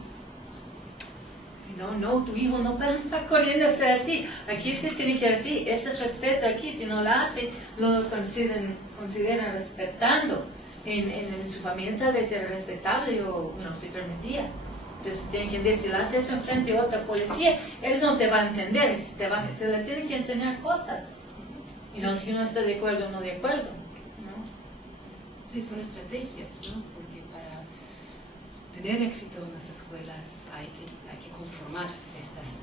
No, tu hijo no puede andar corriendo así, aquí se tiene que así, ese es respeto aquí, si no lo hace, lo consideran respetando. En su familia tal vez era respetable o no se permitía. Entonces tienen que decir, si le haces eso enfrente de otra policía, él no te va a entender, se le tienen que enseñar cosas. Y no si uno está de acuerdo o no de acuerdo, ¿no? Sí, son estrategias, ¿no? Porque para tener éxito en las escuelas hay que conformar estas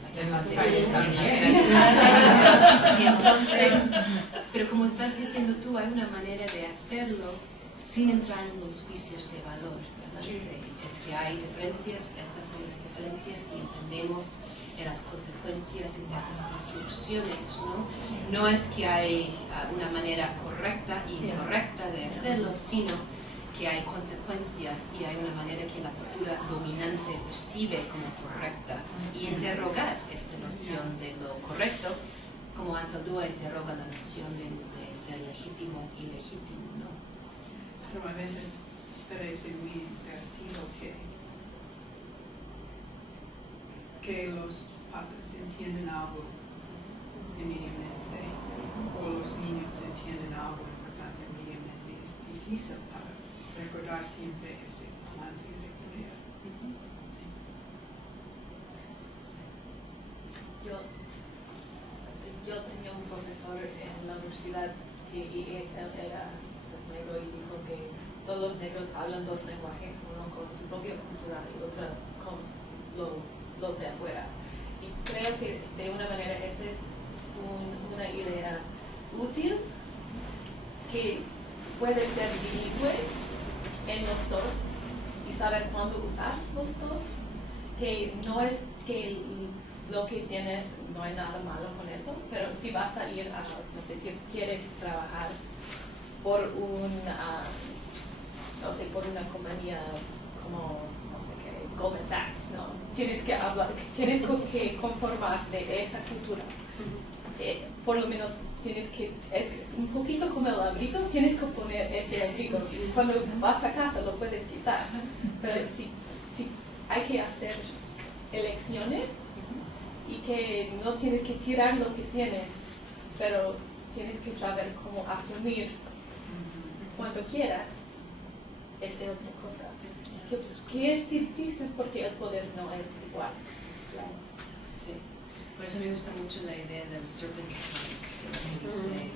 Entonces, pero como estás diciendo tú, hay una manera de hacerlo sin entrar en los juicios de valor, ¿verdad? Sí. Es que hay diferencias, estas son las diferencias, y entendemos las consecuencias de estas construcciones, ¿no? No es que hay una manera correcta e incorrecta de hacerlo, sino que hay consecuencias y hay una manera que la cultura dominante percibe como correcta, y interrogar esta noción de lo correcto, como Anzaldúa interroga la noción de ser legítimo y ilegítimo, ¿no? Pero a veces parece muy divertido que los padres entienden algo inmediatamente, o los niños entienden algo importante inmediatamente. Es difícil para recordar siempre este balance de poder. Sí. profesor en la universidad y él era pues, negro y dijo que todos los negros hablan dos lenguajes, uno con su propia cultura y otro con los de afuera. Y creo que de una manera esta es una idea útil que puede ser bilingüe en los dos y saber cuándo usar los dos, que no es que lo que tienes no hay nada malo con eso, pero si vas a ir a, no sé, si quieres trabajar por no sé, por una compañía como, no sé qué, Goldman Sachs, ¿no? Tienes que hablar, tienes que conformar de esa cultura. Por lo menos tienes que, es un poquito como el abrigo, tienes que poner ese abrigo y cuando vas a casa lo puedes quitar. Pero si hay que hacer elecciones y que no tienes que tirar lo que tienes, pero tienes que saber cómo asumir cuando quieras, es otra cosa. Que es difícil porque el poder no es igual. Sí. Por eso me gusta mucho la idea del serpent's tongue, que dice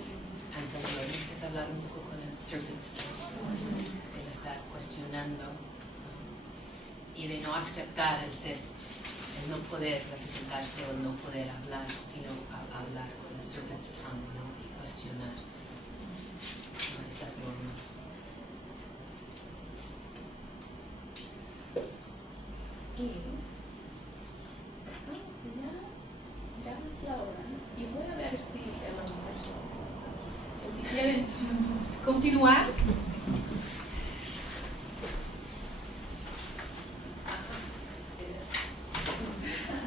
Ansel Adams, que es hablar un poco con el serpent's tongue, el estar cuestionando y de no aceptar el no poder representarse o el no poder hablar, sino hablar con el serpent's tongue, ¿no? Y cuestionar estas normas. Y ya es la hora y voy a ver si el almuerzo si quieren continuar.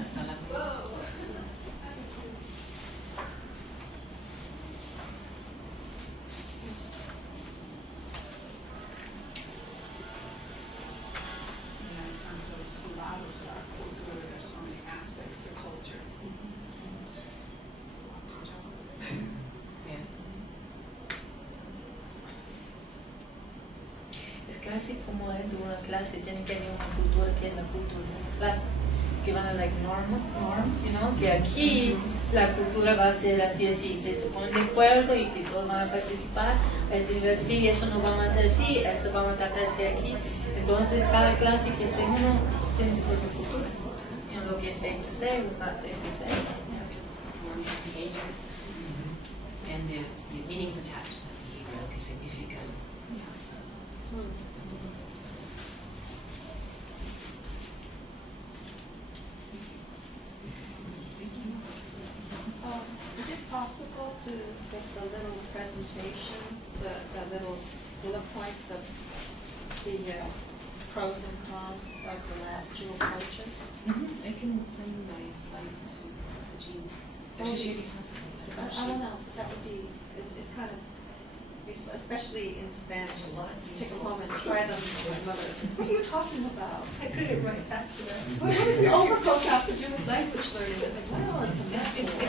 Hasta la Casi como dentro de una clase, tiene que haber una cultura que es la cultura de una clase, que van a like norms, ¿no? Que aquí la cultura va a ser así, que se ponen de acuerdo y que todos van a participar, es decir, sí, eso no vamos a hacer así, eso vamos a tratar de hacer aquí. Entonces, cada clase que esté uno tiene su propia cultura, en lo que es safe to say, what's not safe to say. Norms of behavior and the meanings attached to that behavior, lo que significa. Is it possible to get the little presentations, the little bullet points of the pros and cons of the last two approaches? I can send my slides to Jean. Actually, she already has them. I don't know, that would be, it's kind of useful, especially in Spanish. Take them home and try them with mothers. What are you talking about? I couldn't write faster. What does an overcoat have to do with language learning? I said, well, it's a metaphor.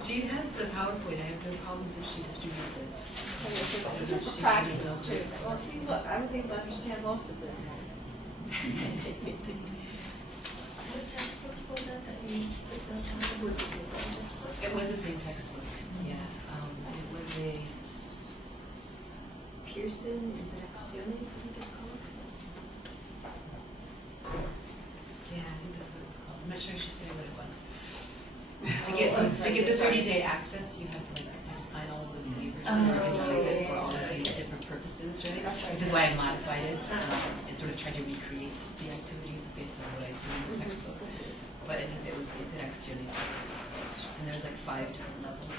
Jean has the PowerPoint. I have no problems if she distributes it. Just for practice too. Well, see, look, I was able to understand most of this. What textbook was that you picked up? Was it the same textbook? It was the same textbook. Yeah. It was a Pearson Interacciones, I think it's called. Yeah, I think that's what it was called. I'm not sure I should say what it was. To get the 30-day access, you have to sign all of those waivers and you're going to use it for all of these different purposes, right? Which is why I modified it and sort of tried to recreate the activities based on what I'd seen in the textbook. But it was Interacciones. And there's like 5 different levels,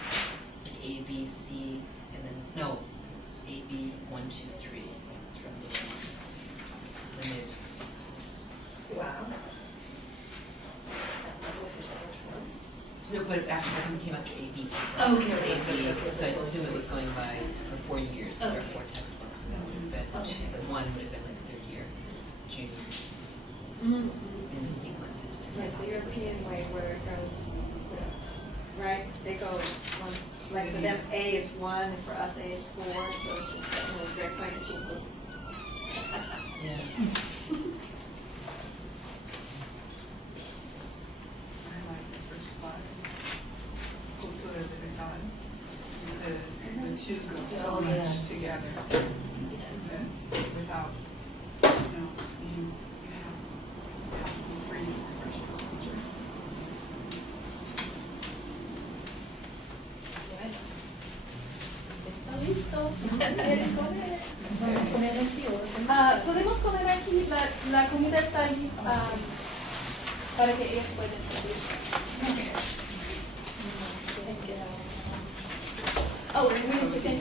like A, B, C, and then, no, it was A, B, 1, 2, 3. It was from the, so then they Wow. no, but after it came after A, B, C. Okay. A, B, so I assume it was going by for 4 years. There are 4 textbooks, so that would have been, the one would have been like the 3rd year, junior, in the sequences. Like the European way where it goes, right? They go one, like for them A is 1 and for us A is 4, so it's just that little direct point, it's just the. Yeah. I like the first without, you have freedom of expression. Bueno, está listo. ¿Quieren comer? Vamos a comer aquí o podemos comer aquí. La comida está ahí para que ellos puedan servirse. Oh, and we need to